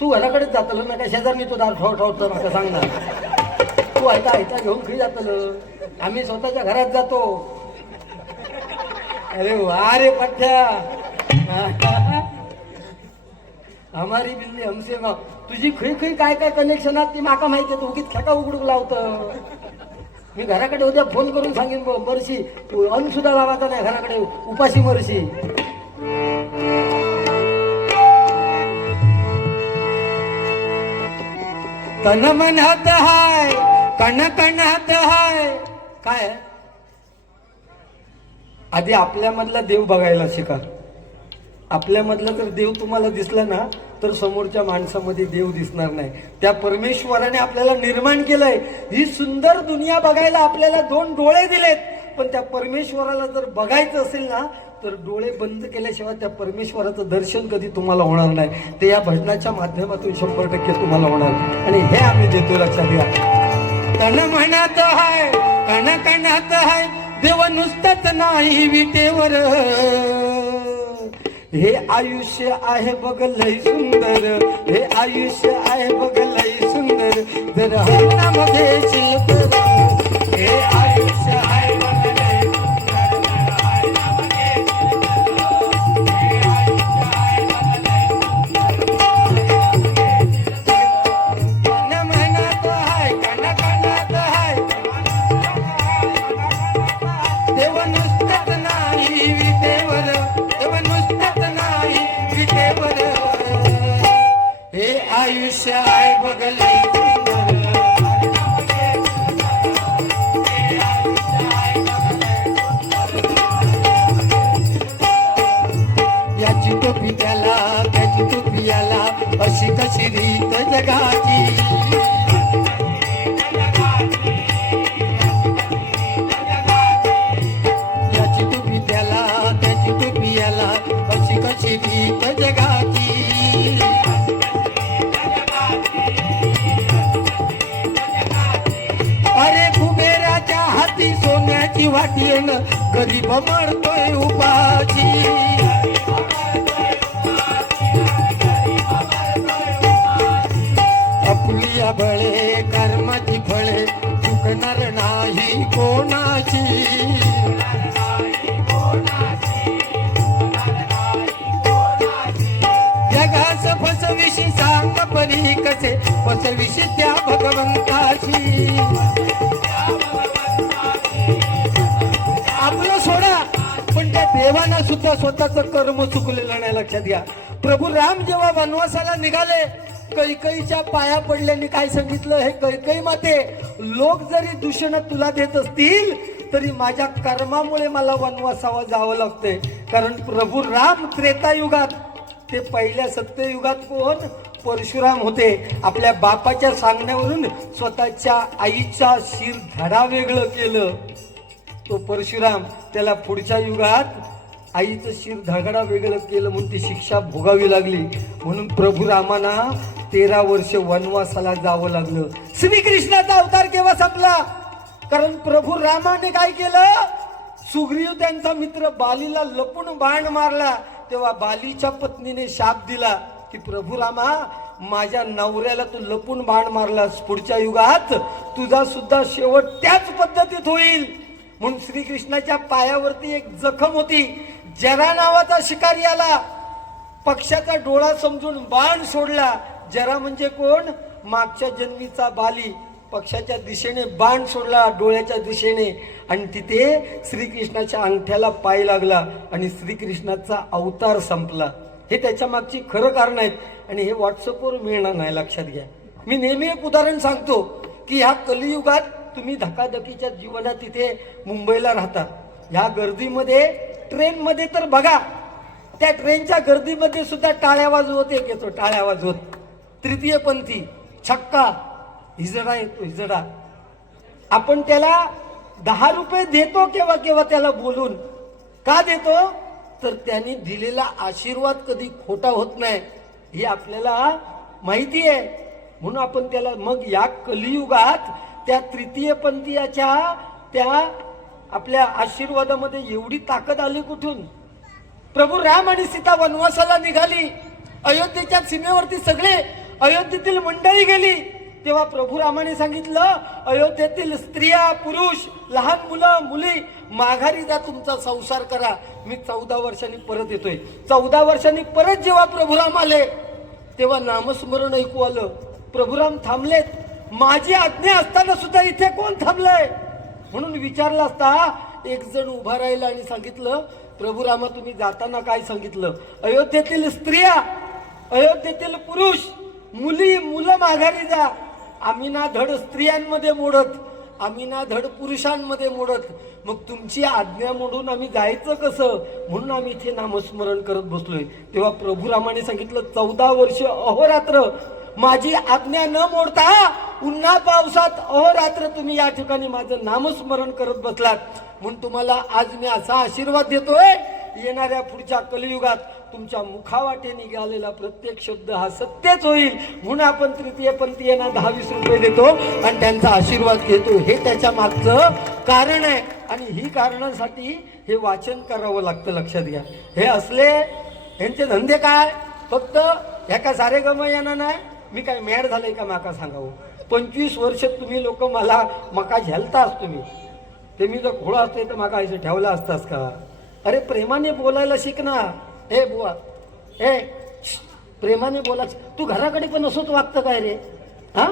तू घराकडेच जातलं ना, का शेजारनी तो दार ठेवतो मला सांगणार. तू ऐका घेऊन खरी जातलं. आम्ही स्वतःच्या घरात जातो. अरे वा रे पठ्या. हमारी बिल्ली हमसे माव. तुझी खरी खरी काय काय कनेक्शन आहात ती माका माहिती आहे. तू उगीच खेका उघडूक लावतं. मी घराकडे उद्या फोन करून सांगेन मरशी. तू अन्न सुद्धा लावायचा नाही घराकडे, उपाशी मरशी. तन म्हणत हाय कण कणत हाय. काय आधी आपल्यामधला देव बघायला शिका. आपल्यामधला जर देव तुम्हाला दिसला ना तर समोरच्या माणसामध्ये देव दिसणार नाही. त्या परमेश्वराने आपल्याला निर्माण केलंय. ही सुंदर दुनिया बघायला आपल्याला 2 डोळे दिलेत. पण त्या परमेश्वराला जर बघायचं असेल ना तर डोळे बंद केल्याशिवाय त्या परमेश्वराचं दर्शन कधी तुम्हाला होणार नाही. ते या भजनाच्या माध्यमातून 100% तुम्हाला होणार. आणि हे आम्ही देतो, लक्षात घ्या. तन म्हणत हाय कण कणत हाय. देव नुसतंच नाही विटेवर. हे आयुष्य आहे बघ लय सुंदर. हे आयुष्य आहे बघ लय सुंदर. जर हरणामध्ये हे आयुष्य आहे बघ लय आयुष्य आहे बघले. याची टोपी त्याला त्याची टोपी याला. अशी कशी रीत जगाची. याची टोपी त्याला त्याची टोपी याला. अशी कशी रीत जगाची. सोन्याची वाटी न गरीब मरतोय उपाशी. आपली बळे कर्माची फळे चुकणार नाही कोणाची. जगास फसविशी सांग परी कसे फसविशी त्या भगवंताची. आपलं सोडा पण त्या देवाना सुद्धा स्वतःच कर्म चुकलेलं नाही, लक्षात घ्या. प्रभू राम जेव्हा वनवासाला निघाले कैकईच्या पाया पडल्याने काय सांगितलं. हे कैकई माते, लोक जरी दूषण तुला देत असतील तरी माझ्या कर्मामुळे मला वनवासावर जावं लागतंय. कारण प्रभू राम त्रेतायुगात, ते पहिल्या सत्ययुगात कोण, परशुराम होते. आपल्या बापाच्या सांगण्यावरून स्वतःच्या आईचा शिर धडा वेगळं केलं तो परशुराम. त्याला पुढच्या युगात आईचं शिर धडा वेगळं केलं म्हणून ती शिक्षा भोगावी लागली. म्हणून प्रभू रामाना 13 वर्ष वनवासाला जावं लागलं. श्रीकृष्णाचा अवतार केव्हा संपला, कारण प्रभू रामाने काय केलं, सुग्रीव त्यांचा मित्र बालीला लपून बाण मारला तेव्हा बालीच्या पत्नीने शाप दिला की प्रभू रामा, माझ्या नवऱ्याला तू लपून बाण मारलास, पुढच्या युगात तुझा सुद्धा शेवट त्याच पद्धतीत होईल. म्हणून श्रीकृष्णाच्या पायावरती एक जखम होती. जरा नावाचा शिकारी आला, पक्षाचा डोळा समजून बाण सोडला. जरा म्हणजे कोण? मागच्या जन्मीचा बाली. पक्षाच्या दिशेने बाण सोडला, डोळ्याच्या दिशेने, आणि तिथे श्रीकृष्णाच्या अंगठ्याला पाय लागला आणि श्रीकृष्णाचा अवतार संपला. हे त्याच्या मागची खरं कारण आहेत आणि हे व्हॉट्सअपवर मिळणार नाही, लक्षात घ्या. मी नेहमी एक उदाहरण सांगतो की ह्या कलियुगात तुम्ही धकाधकीच्या जीवनात तिथे मुंबईला राहता, ह्या गर्दीमध्ये ट्रेनमध्ये तर बघा, त्या ट्रेनच्या गर्दीमध्ये सुद्धा टाळ्या वाजवत एक येतो, टाळ्या वाजवत, तृतीयपंथी, छक्का, हिजडा येतो, हिजडा. आपण त्याला 10 रुपये देतो केव्हा केव्हा त्याला बोलून. का देतो? तर त्यांनी दिलेला आशीर्वाद कधी खोटा होत नाही हे आपल्याला माहिती आहे, म्हणून आपण त्याला. मग या कलियुगात त्या तृतीयपंथीयाच्या त्या आपल्या आशीर्वादामध्ये एवढी ताकद आली कुठून? प्रभू राम आणि सीता वनवासाला निघाली, अयोध्येच्या सीमेवरती सगळे अयोध्येतील मंडळी गेली, तेव्हा प्रभू रामाने सांगितलं, अयोध्येतील स्त्रिया, पुरुष, लहान मुलं, मुली माघारी जा, तुमचा संसार करा, मी 14 वर्षांनी परत येतोय. 14 वर्षांनी परत जेव्हा प्रभुराम आले तेव्हा नामस्मरण ऐकू आलं. प्रभुराम थांबलेत. माझी आज्ञा असताना सुद्धा इथे कोण थांबलंय म्हणून विचारलं असता एक जण उभा राहिला आणि सांगितलं, प्रभू रामा, तुम्ही जाताना काय सांगितलं? अयोध्येतील स्त्रिया, अयोध्येतील पुरुष, मुली, मुलं माघारी जा. आम्ही ना धड स्त्रियांमध्ये मोडत, आम्ही ना धड पुरुषांमध्ये मोडत, मग तुमची आज्ञा मोडून आम्ही जायचं कसं? म्हणून आम्ही इथे नामस्मरण करत बसलोय. तेव्हा प्रभू रामाने सांगितलं, 14 वर्ष अहोरात्र माझी आज्ञा न मोडता उन्हा पावसात अहोरात्र तुम्ही या ठिकाणी माझं नामस्मरण करत बसलात, म्हणून तुम्हाला आज मी असा आशीर्वाद देतोय, येणाऱ्या पुढच्या कलियुगात तुमच्या मुखावाटे निघालेला प्रत्येक शब्द हा सत्यच होईल. म्हणून आपण तृतीयपंथीयांना 10-20 रुपये देतो आणि त्यांचा आशीर्वाद घेतो. हे त्याच्या मागचं कारण आहे आणि ही कारणासाठी हे वाचन करावं लागतं, लक्षात घ्या. हे असले यांचे धंदे काय? फक्त ह्या का सारे गमयाना नाही. मी काय मॅड झालंय का माका सांगावं? 25 वर्ष तुम्ही लोक मला मका झेलताच. तुम्ही ते मी जर घोडा असते तर माका असं ठेवला असतास का? अरे प्रेमाने बोलायला शिक ना. हे बुवा, हे प्रेमाने बोला. तू घराकडे पण असोच वागतं काय रे? हा,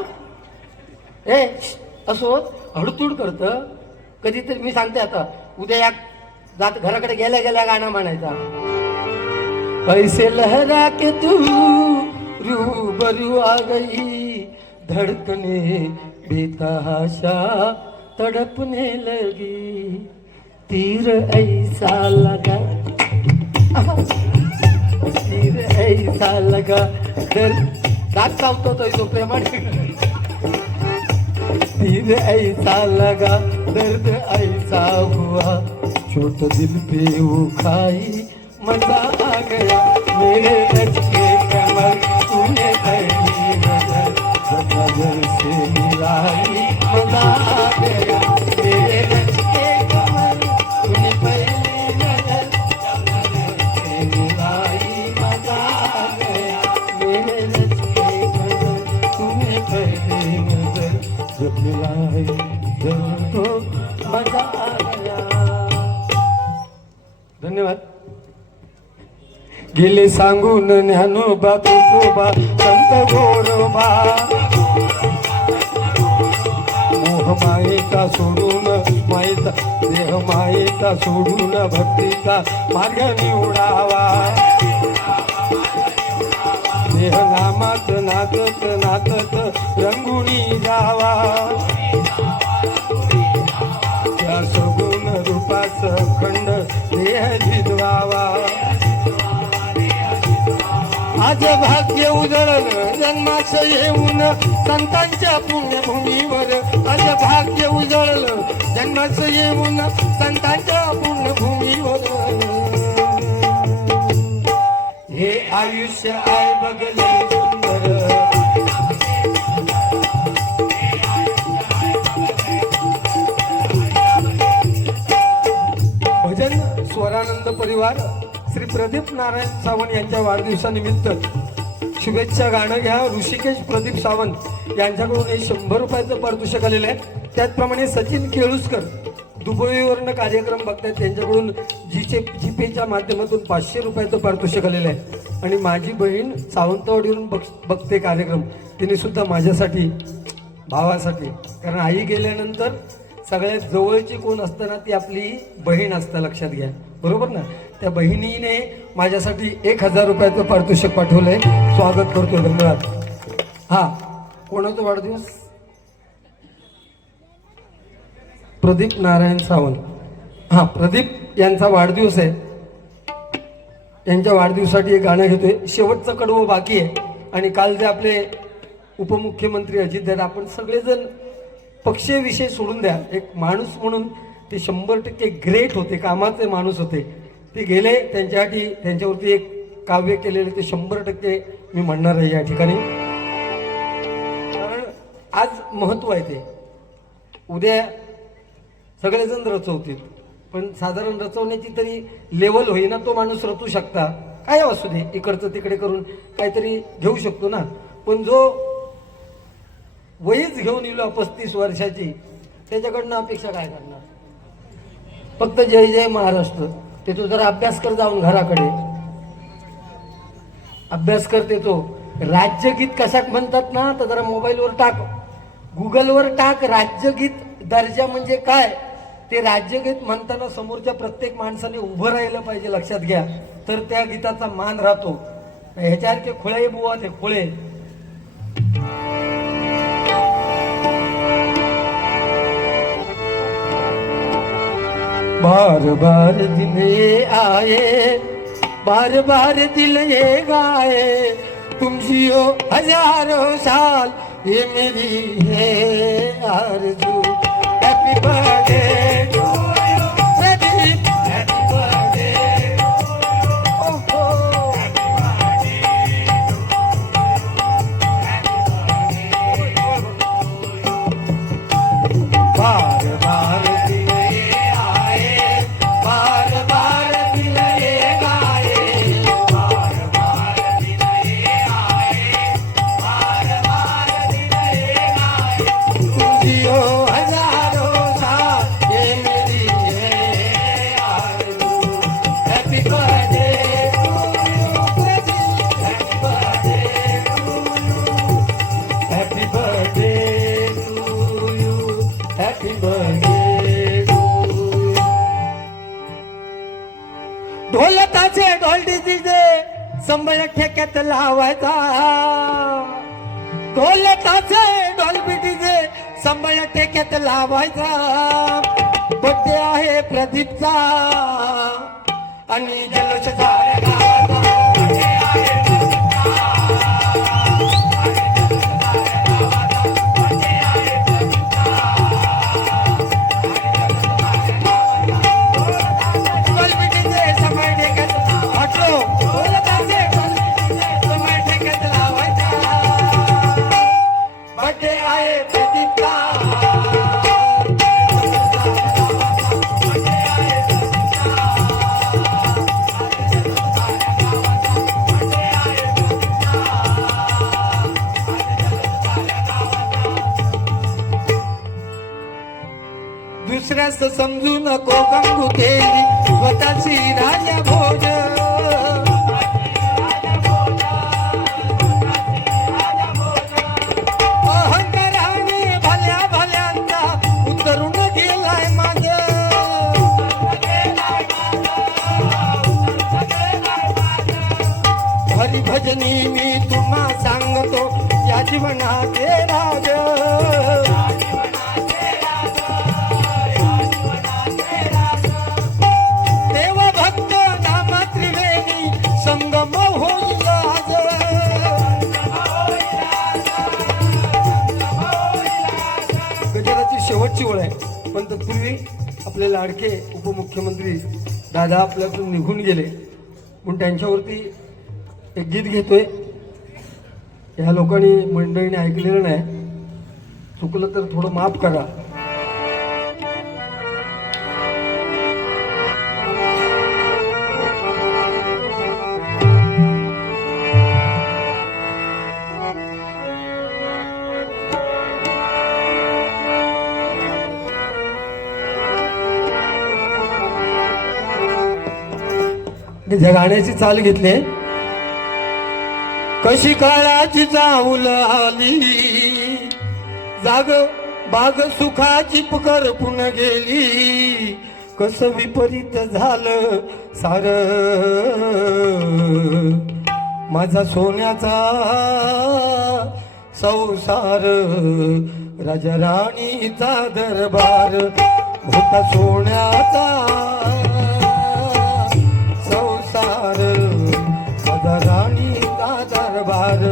हे असोच हडतूड करतं कधीतरी. मी सांगते आता, उद्या या जात घराकडे गेल्या गेल्या गाणं म्हणायचा, पैसे लहरा के तू रूबरू आ गई, धड़कने बेतहाशा तड़पने लगी, तीर ऐसा लगा, तीर ऐसा लगा, रात चावतो तो प्रेमाने, तीर ऐसा लगा, दर्द ऐसा हुआ, चोट दिल पे वो खाई, मजा आ गया, मेरे लचके कमर तूने पहली नजर, नजर से मिलाई, मजा आ गया, मेरे लचके कमर तूने पहली नजर, नजर से मिलाई, मजा आ गया, मेरे लचके कमर तूने पहली नजर, जब मिलाई जब तो मजा आ गया. धन्यवाद. गेले सांगून ज्ञानोबा तुकोबा संत गोरोबा, मोह मायेचा सोडून मायेचा देह मायेचा सोडून भक्तीचा मार्ग निवडावा, देह नामात नाचत नाचत रंगुणी जावा, त्या सगुण रूपास खंड देह जिजवावा. आज भाग्य उजळलं जन्माच येऊन संतांच्या पुण्यभूमीवर, आज भाग्य उजळलं जन्माच येऊन संतांच्या पुण्यभूमीवर, हे आयुष्य आहे बघले सुंदर, भजन स्वरानंद परिवार श्री प्रदीप नारायण सावंत यांच्या वाढदिवसानिमित्त शुभेच्छा गाणं घ्या. ऋषिकेश प्रदीप सावंत यांच्याकडून हे 100 रुपयाचं पारितोषिक आलेलं आहे. त्याचप्रमाणे सचिन केळुसकर दुबईवरनं कार्यक्रम बघतायत, त्यांच्याकडून जीपेच्या माध्यमातून 500 रुपयाचं पारितोषिक आलेलं आहे. आणि माझी बहीण सावंतवाडीवरून बघते कार्यक्रम, तिने सुद्धा माझ्यासाठी, भावासाठी, कारण आई गेल्यानंतर सगळ्यात जवळची कोण असताना ती आपली बहीण असतं, लक्षात घ्या, बरोबर ना. त्या बहिणीने माझ्यासाठी 1000 रुपयाचं पारितोषिक पाठवलंय. स्वागत करतो, धन्यवाद. हा, कोणाचा वाढदिवस? प्रदीप नारायण सावंत. हा, प्रदीप यांचा वाढदिवस आहे. यांच्या वाढदिवसासाठी एक गाणं घेतोय. शेवटचं कडवं बाकी आहे. आणि काल जे आपले उपमुख्यमंत्री अजितदादा, आपण सगळेजण पक्षविषय सोडून द्या, एक माणूस म्हणून ते 100% ग्रेट होते, कामाचे माणूस होते. ते गेले, त्यांच्यासाठी त्यांच्यावरती एक काव्य केलेले ते 100% मी म्हणणार आहे या ठिकाणी, कारण आज महत्व आहे ते. उद्या सगळेजण रचवतील, पण साधारण रचवण्याची तरी लेवल होईना, तो माणूस रचू शकता, काय असू दे, इकडचं तिकडे करून काहीतरी घेऊ शकतो ना. पण जो वहीच घेऊन येलो 35 वर्षाची, त्याच्याकडनं अपेक्षा काय करणार? फक्त जय जय महाराष्ट्र. ते तो जरा अभ्यास कर, जाऊन घराकडे अभ्यास करते. तो राज्यगीत कशाक म्हणतात ना, तर जरा मोबाईलवर टाक, गुगलवर टाक, राज्यगीत दर्जा म्हणजे काय. ते राज्यगीत म्हणताना समोरच्या प्रत्येक माणसाने उभं राहिलं पाहिजे, लक्षात घ्या, तर त्या गीताचा मान राहतो. ह्याच्यासारखे खुळे बुवा, ते खुळे. बार बार दिल ये आए, बार बार दिल ये गाए, तुम जियो हजारों साल, ये मेरी है आरज़ू. Happy birthday to you Pradeep, happy birthday, ओहो हैप्पी बर्थडे. बार बार ढोलताचे ढोल डीजे संबळ ठेक्यात लावायचा, ढोलताचे ढोल डीजे संबळ ठेक्यात लावायचा. बड्डे आहे प्रदीपचा आणि जल्लोष साऱ्या गावाचा. बड्डे आहे दुसऱ्यास समजू नको गंगू केली स्वतःची राजा भोज. अहंकाराने भल्या भल्यांचा उतरून गेलाय माझ. हरिभजनी मी तुम्हा सांगतो या जीवनाचे राज. शेवटची ओळ आहे, पण तत्पूर्वी आपले लाडके उपमुख्यमंत्री दादा आपल्यातून निघून गेले, म्हणून त्यांच्यावरती एक गीत घेतोय. ह्या लोकांनी मंडळीने ऐकलेलं नाही, चुकलं तर थोडं माफ करा. त्या गाण्याची चाल घेतली. कशी काळाची चाहुल आली, जाग बाग सुखाची पुकर पुन गेली, कस विपरीत झालं सार माझा सोन्याचा संसार. राजा राणीचा दरबार होता सोन्याचा संसार, माझा राणीचा दरबार.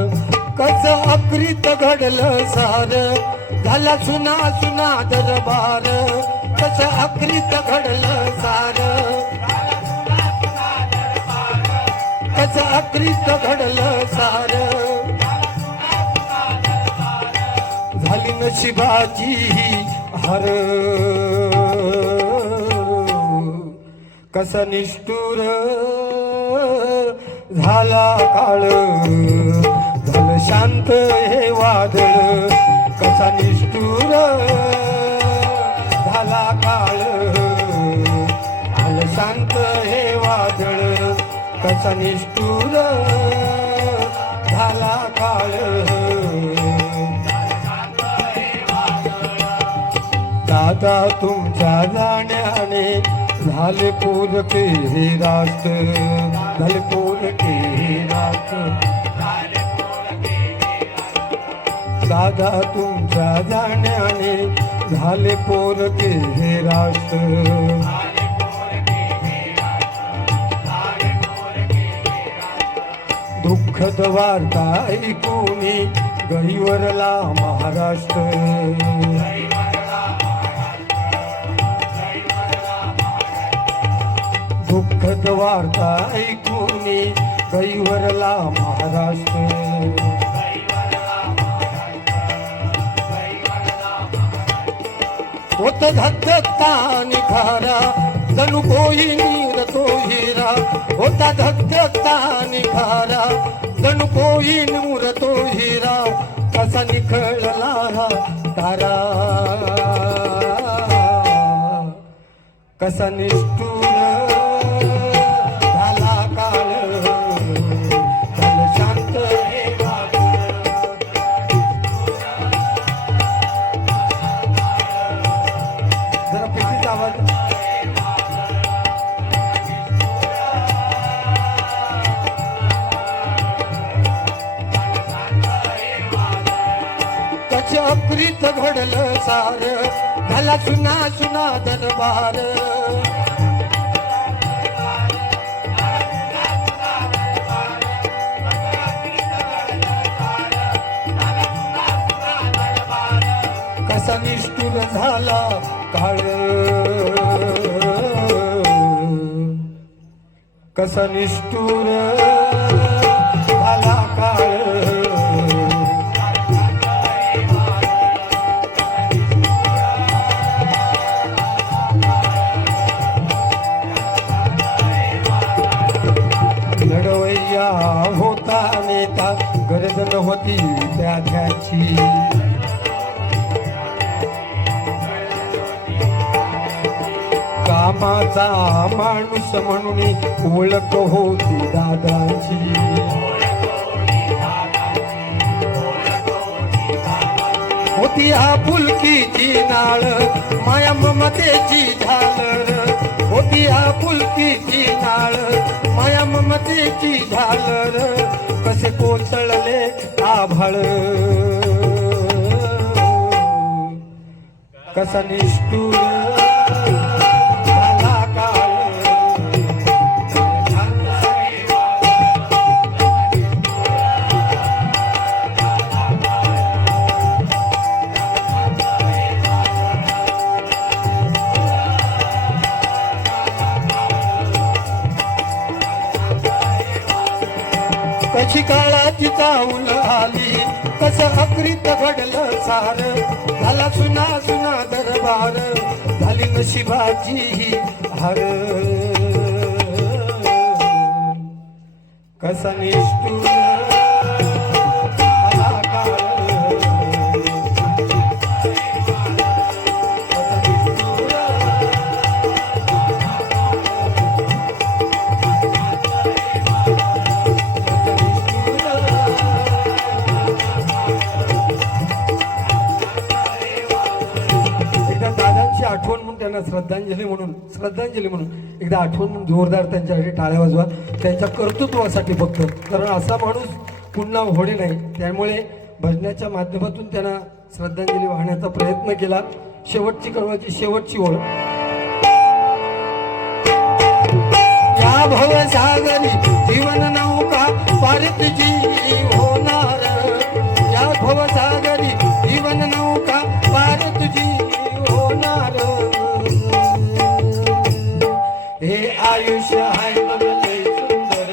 कस अकृत घडलं सार, झाला सुना सुना दरबार. कस अकृत घडलं सार, कस अकृत घडलं सार. झाली नशिबाची हार, कसा निष्ठुर झाला काळ, झालं शांत हे वादळ. कसा निष्ठुर झाला काळ, झालं शांत हे वादळ. कसा निष्ठुर झाला काळ. दादा तुमच्या जाण्याने झाले पोरके हे राष्ट्र, झाले पोरके हे राष्ट्र. दादा तुमच्या जाण्याने झाले पोरके हे राष्ट्र. दुःखद वार्ता ऐकूनी गहिवरला महाराष्ट्र. दुःखद वार्ता ऐकूनी गहिवरला महाराष्ट्र. होत धगधगता निखारा, जणू कोहिनूर तो हिरा. होता धगधगता निखारा, जणू कोहिनूर तो हिरा. कसा निखळला हा तारा, कसा निष्ठुर झाला काळ, झालं शांत हे वादळ. जरा पेटीचा आवाज. कच अकृत घडलं सार, झाला सुना सुना दरबार. कसा निष्ठुर झाला काळ, कसा निष्ठुर झाला काळ. लढवय्या होता नेता, गरज नव्हती त्याची. कामाचा माणूस म्हणून ओळख होती दादाची. होती आपुलकीची नाळ, माया ममतेची झालर. होती आपुलकीची नाळ, माया ममतेची झालर. कसे कोसळले आभाळ, कसा निष्ठुर झाला काळ. कशी काळाची चाहुल आली, कसं अकृत घडलं सार. झाला सुना सुना दरबार, झाली नशिबाची ही हार. कसा निष्ठुर झाला काळ. कसा निष्ठुर त्यांना श्रद्धांजली म्हणून एकदा आठवून जोरदार त्यांच्यासाठी टाळ्या वाजवा, त्यांच्या कर्तृत्वासाठी फक्त. कारण असा माणूस पुन्हा होणे नाही, त्यामुळे भजनाच्या माध्यमातून त्यांना श्रद्धांजली वाहण्याचा प्रयत्न केला. शेवटची कळवाची शेवटची ओळ. या भवसागरी जीवन नौका पारित जी होणार, या भवसागरी जीवन नौका पारित जी होणार. हे आयुष्य आहे बघले सुंदर,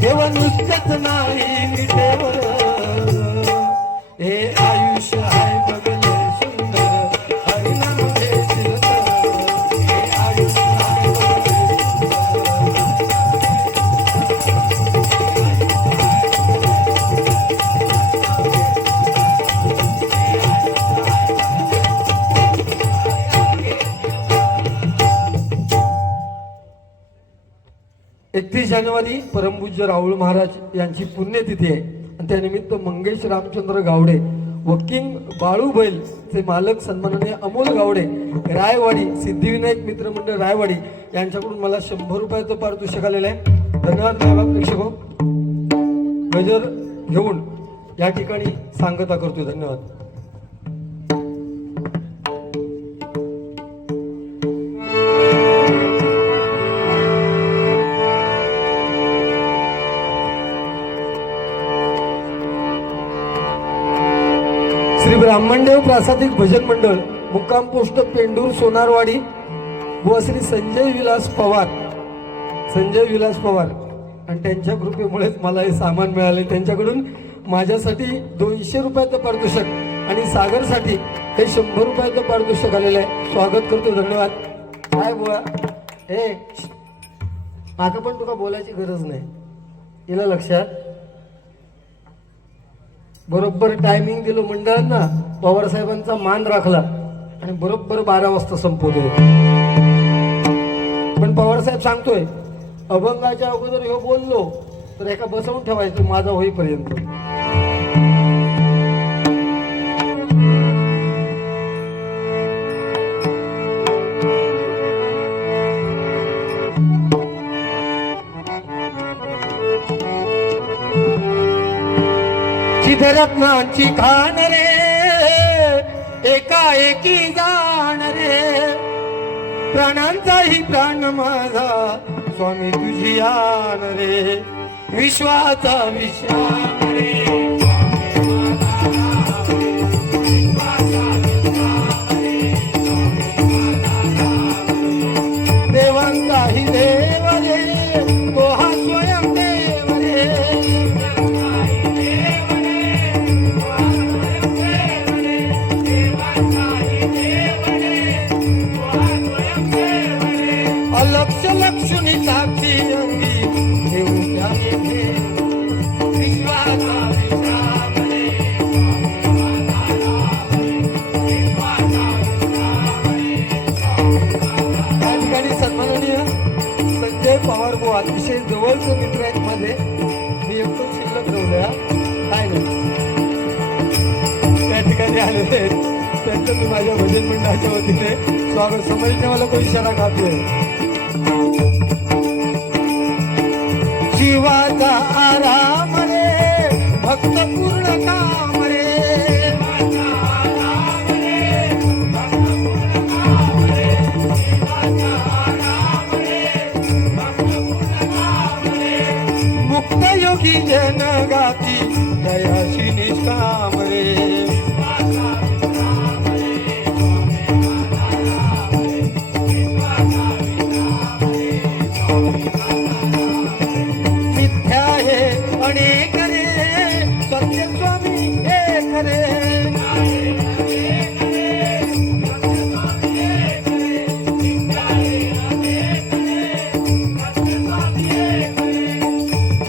देव नुसतंच नाही विटेवर. हे आयुष्य आहे बघले सुंदर, हरिनाम घेशील तर. हे आयुष्य आहे बघले सुंदर. 31 जानेवारी परमपूज्य राहुल महाराज यांची पुण्यतिथी आहे आणि त्यानिमित्त मंगेश रामचंद्र गावडे व किंग बाळू बैल चे मालक सन्माननीय अमोल गावडे रायवाडी सिद्धिविनायक मित्रमंडळ रायवाडी यांच्याकडून मला 100 रुपयाचं पारितोषिक आलेलं आहे. धन्यवाद प्रेक्षको. गजर घेऊन या ठिकाणी सांगता करतोय. धन्यवाद. श्री ब्राह्मणदेव प्रासादिक भजन मंडळ मुक्काम पोस्ट पेंडूर सोनारवाडी व श्री संजय विलास पवार आणि त्यांच्या कृपेमुळेच मला हे सामान मिळाले. त्यांच्याकडून माझ्यासाठी 200 रुपयाचं पारितोषिक आणि सागरसाठी हे 100 रुपयाचं पारितोषिक आलेलं आहे. स्वागत करतो. धन्यवाद. काय बोला हे माका पण तुका बोलायची गरज नाही. हिला लक्षात बरोबर टायमिंग दिलं मंडळांना, पवार साहेबांचा मान राखला आणि बरोबर 12 वाजता संपवतोय. पण पवार साहेब सांगतोय अभंगाच्या अगोदर ह्यो बोललो तर एका बसवून ठेवायचं माझा होईपर्यंत. रत्नांची खान रे एकाएकी जाण रे, प्राणांचाही प्राण माझा स्वामी तुझी आन रे. विश्वाचा विश्वास रे देवांचाही देव रे तो हा स्वयं देव रे. अलक्ष लक्ष्मी साक्षी अंगी देऊन त्याने विश्वासा विश्राम रे. या ठिकाणी सन्माननीय संजय पवार भाऊ अतिशय जवळचे मित्र आहेत माझे. मी एकदम शिल्लक ठेवलं काय नाही. त्या ठिकाणी आलेले आहेत त्यांचं मी माझ्या भजन मंडळाच्या वतीने स्वागत. समजणे मला कोई इशारा कापले. शिवाचा आराम रे भक्त पूर्ण काम रे. मुक्त योगी जन गाती दयाशी निष्काम रे. मिथ्या हे अनेक रे सत्य स्वामी एक रे.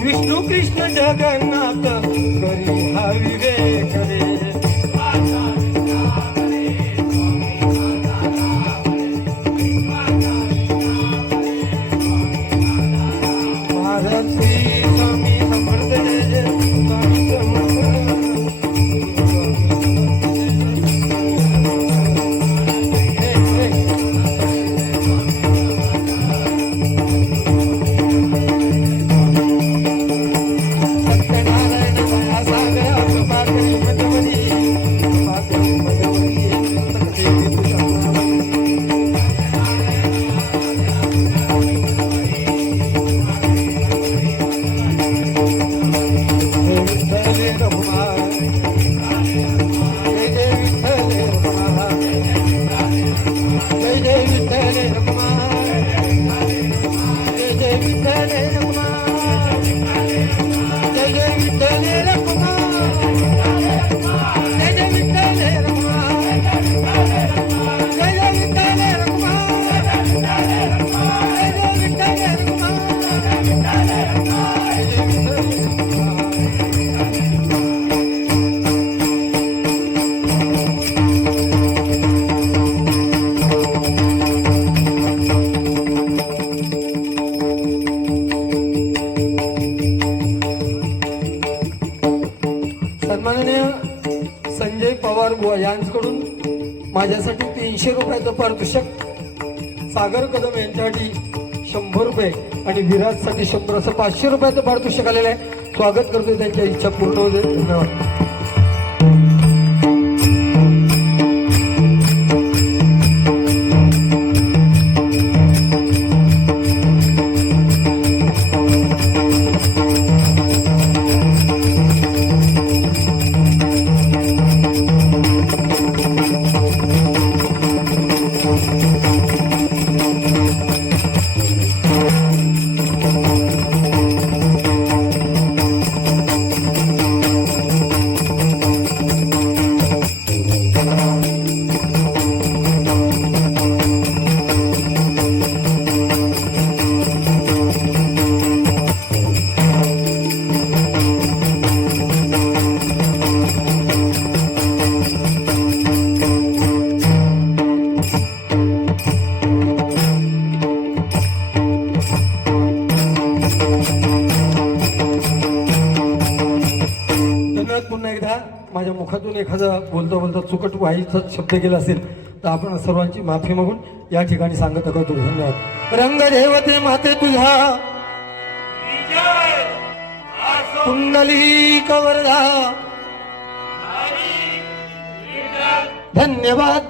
विष्णू कृष्ण जगन्नाथ करी हवी आरती स्वामी समर्थ जय जय स्वामी सन्माननीय संजय पवार बुवा यांच्याकडून माझ्यासाठी 300 रुपयाचं पारितोषिक, सागर कदम यांच्यासाठी 100 रुपये आणि विराजसाठी 100 असं 500 रुपयाचं पारितोषिक आलेलं आहे. स्वागत करतोय, त्यांच्या इच्छा पूर्ण होऊ दे. धन्यवाद. पुन्हा एकदा माझ्या मुखातून एखादा बोलता बोलता चुकट वाईचा शब्द गेला असेल तर आपण सर्वांची माफी मागून या ठिकाणी सांगत आहोत. धन्यवाद. रंग देवते माते तुझा कुंडली कवरदा. धन्यवाद.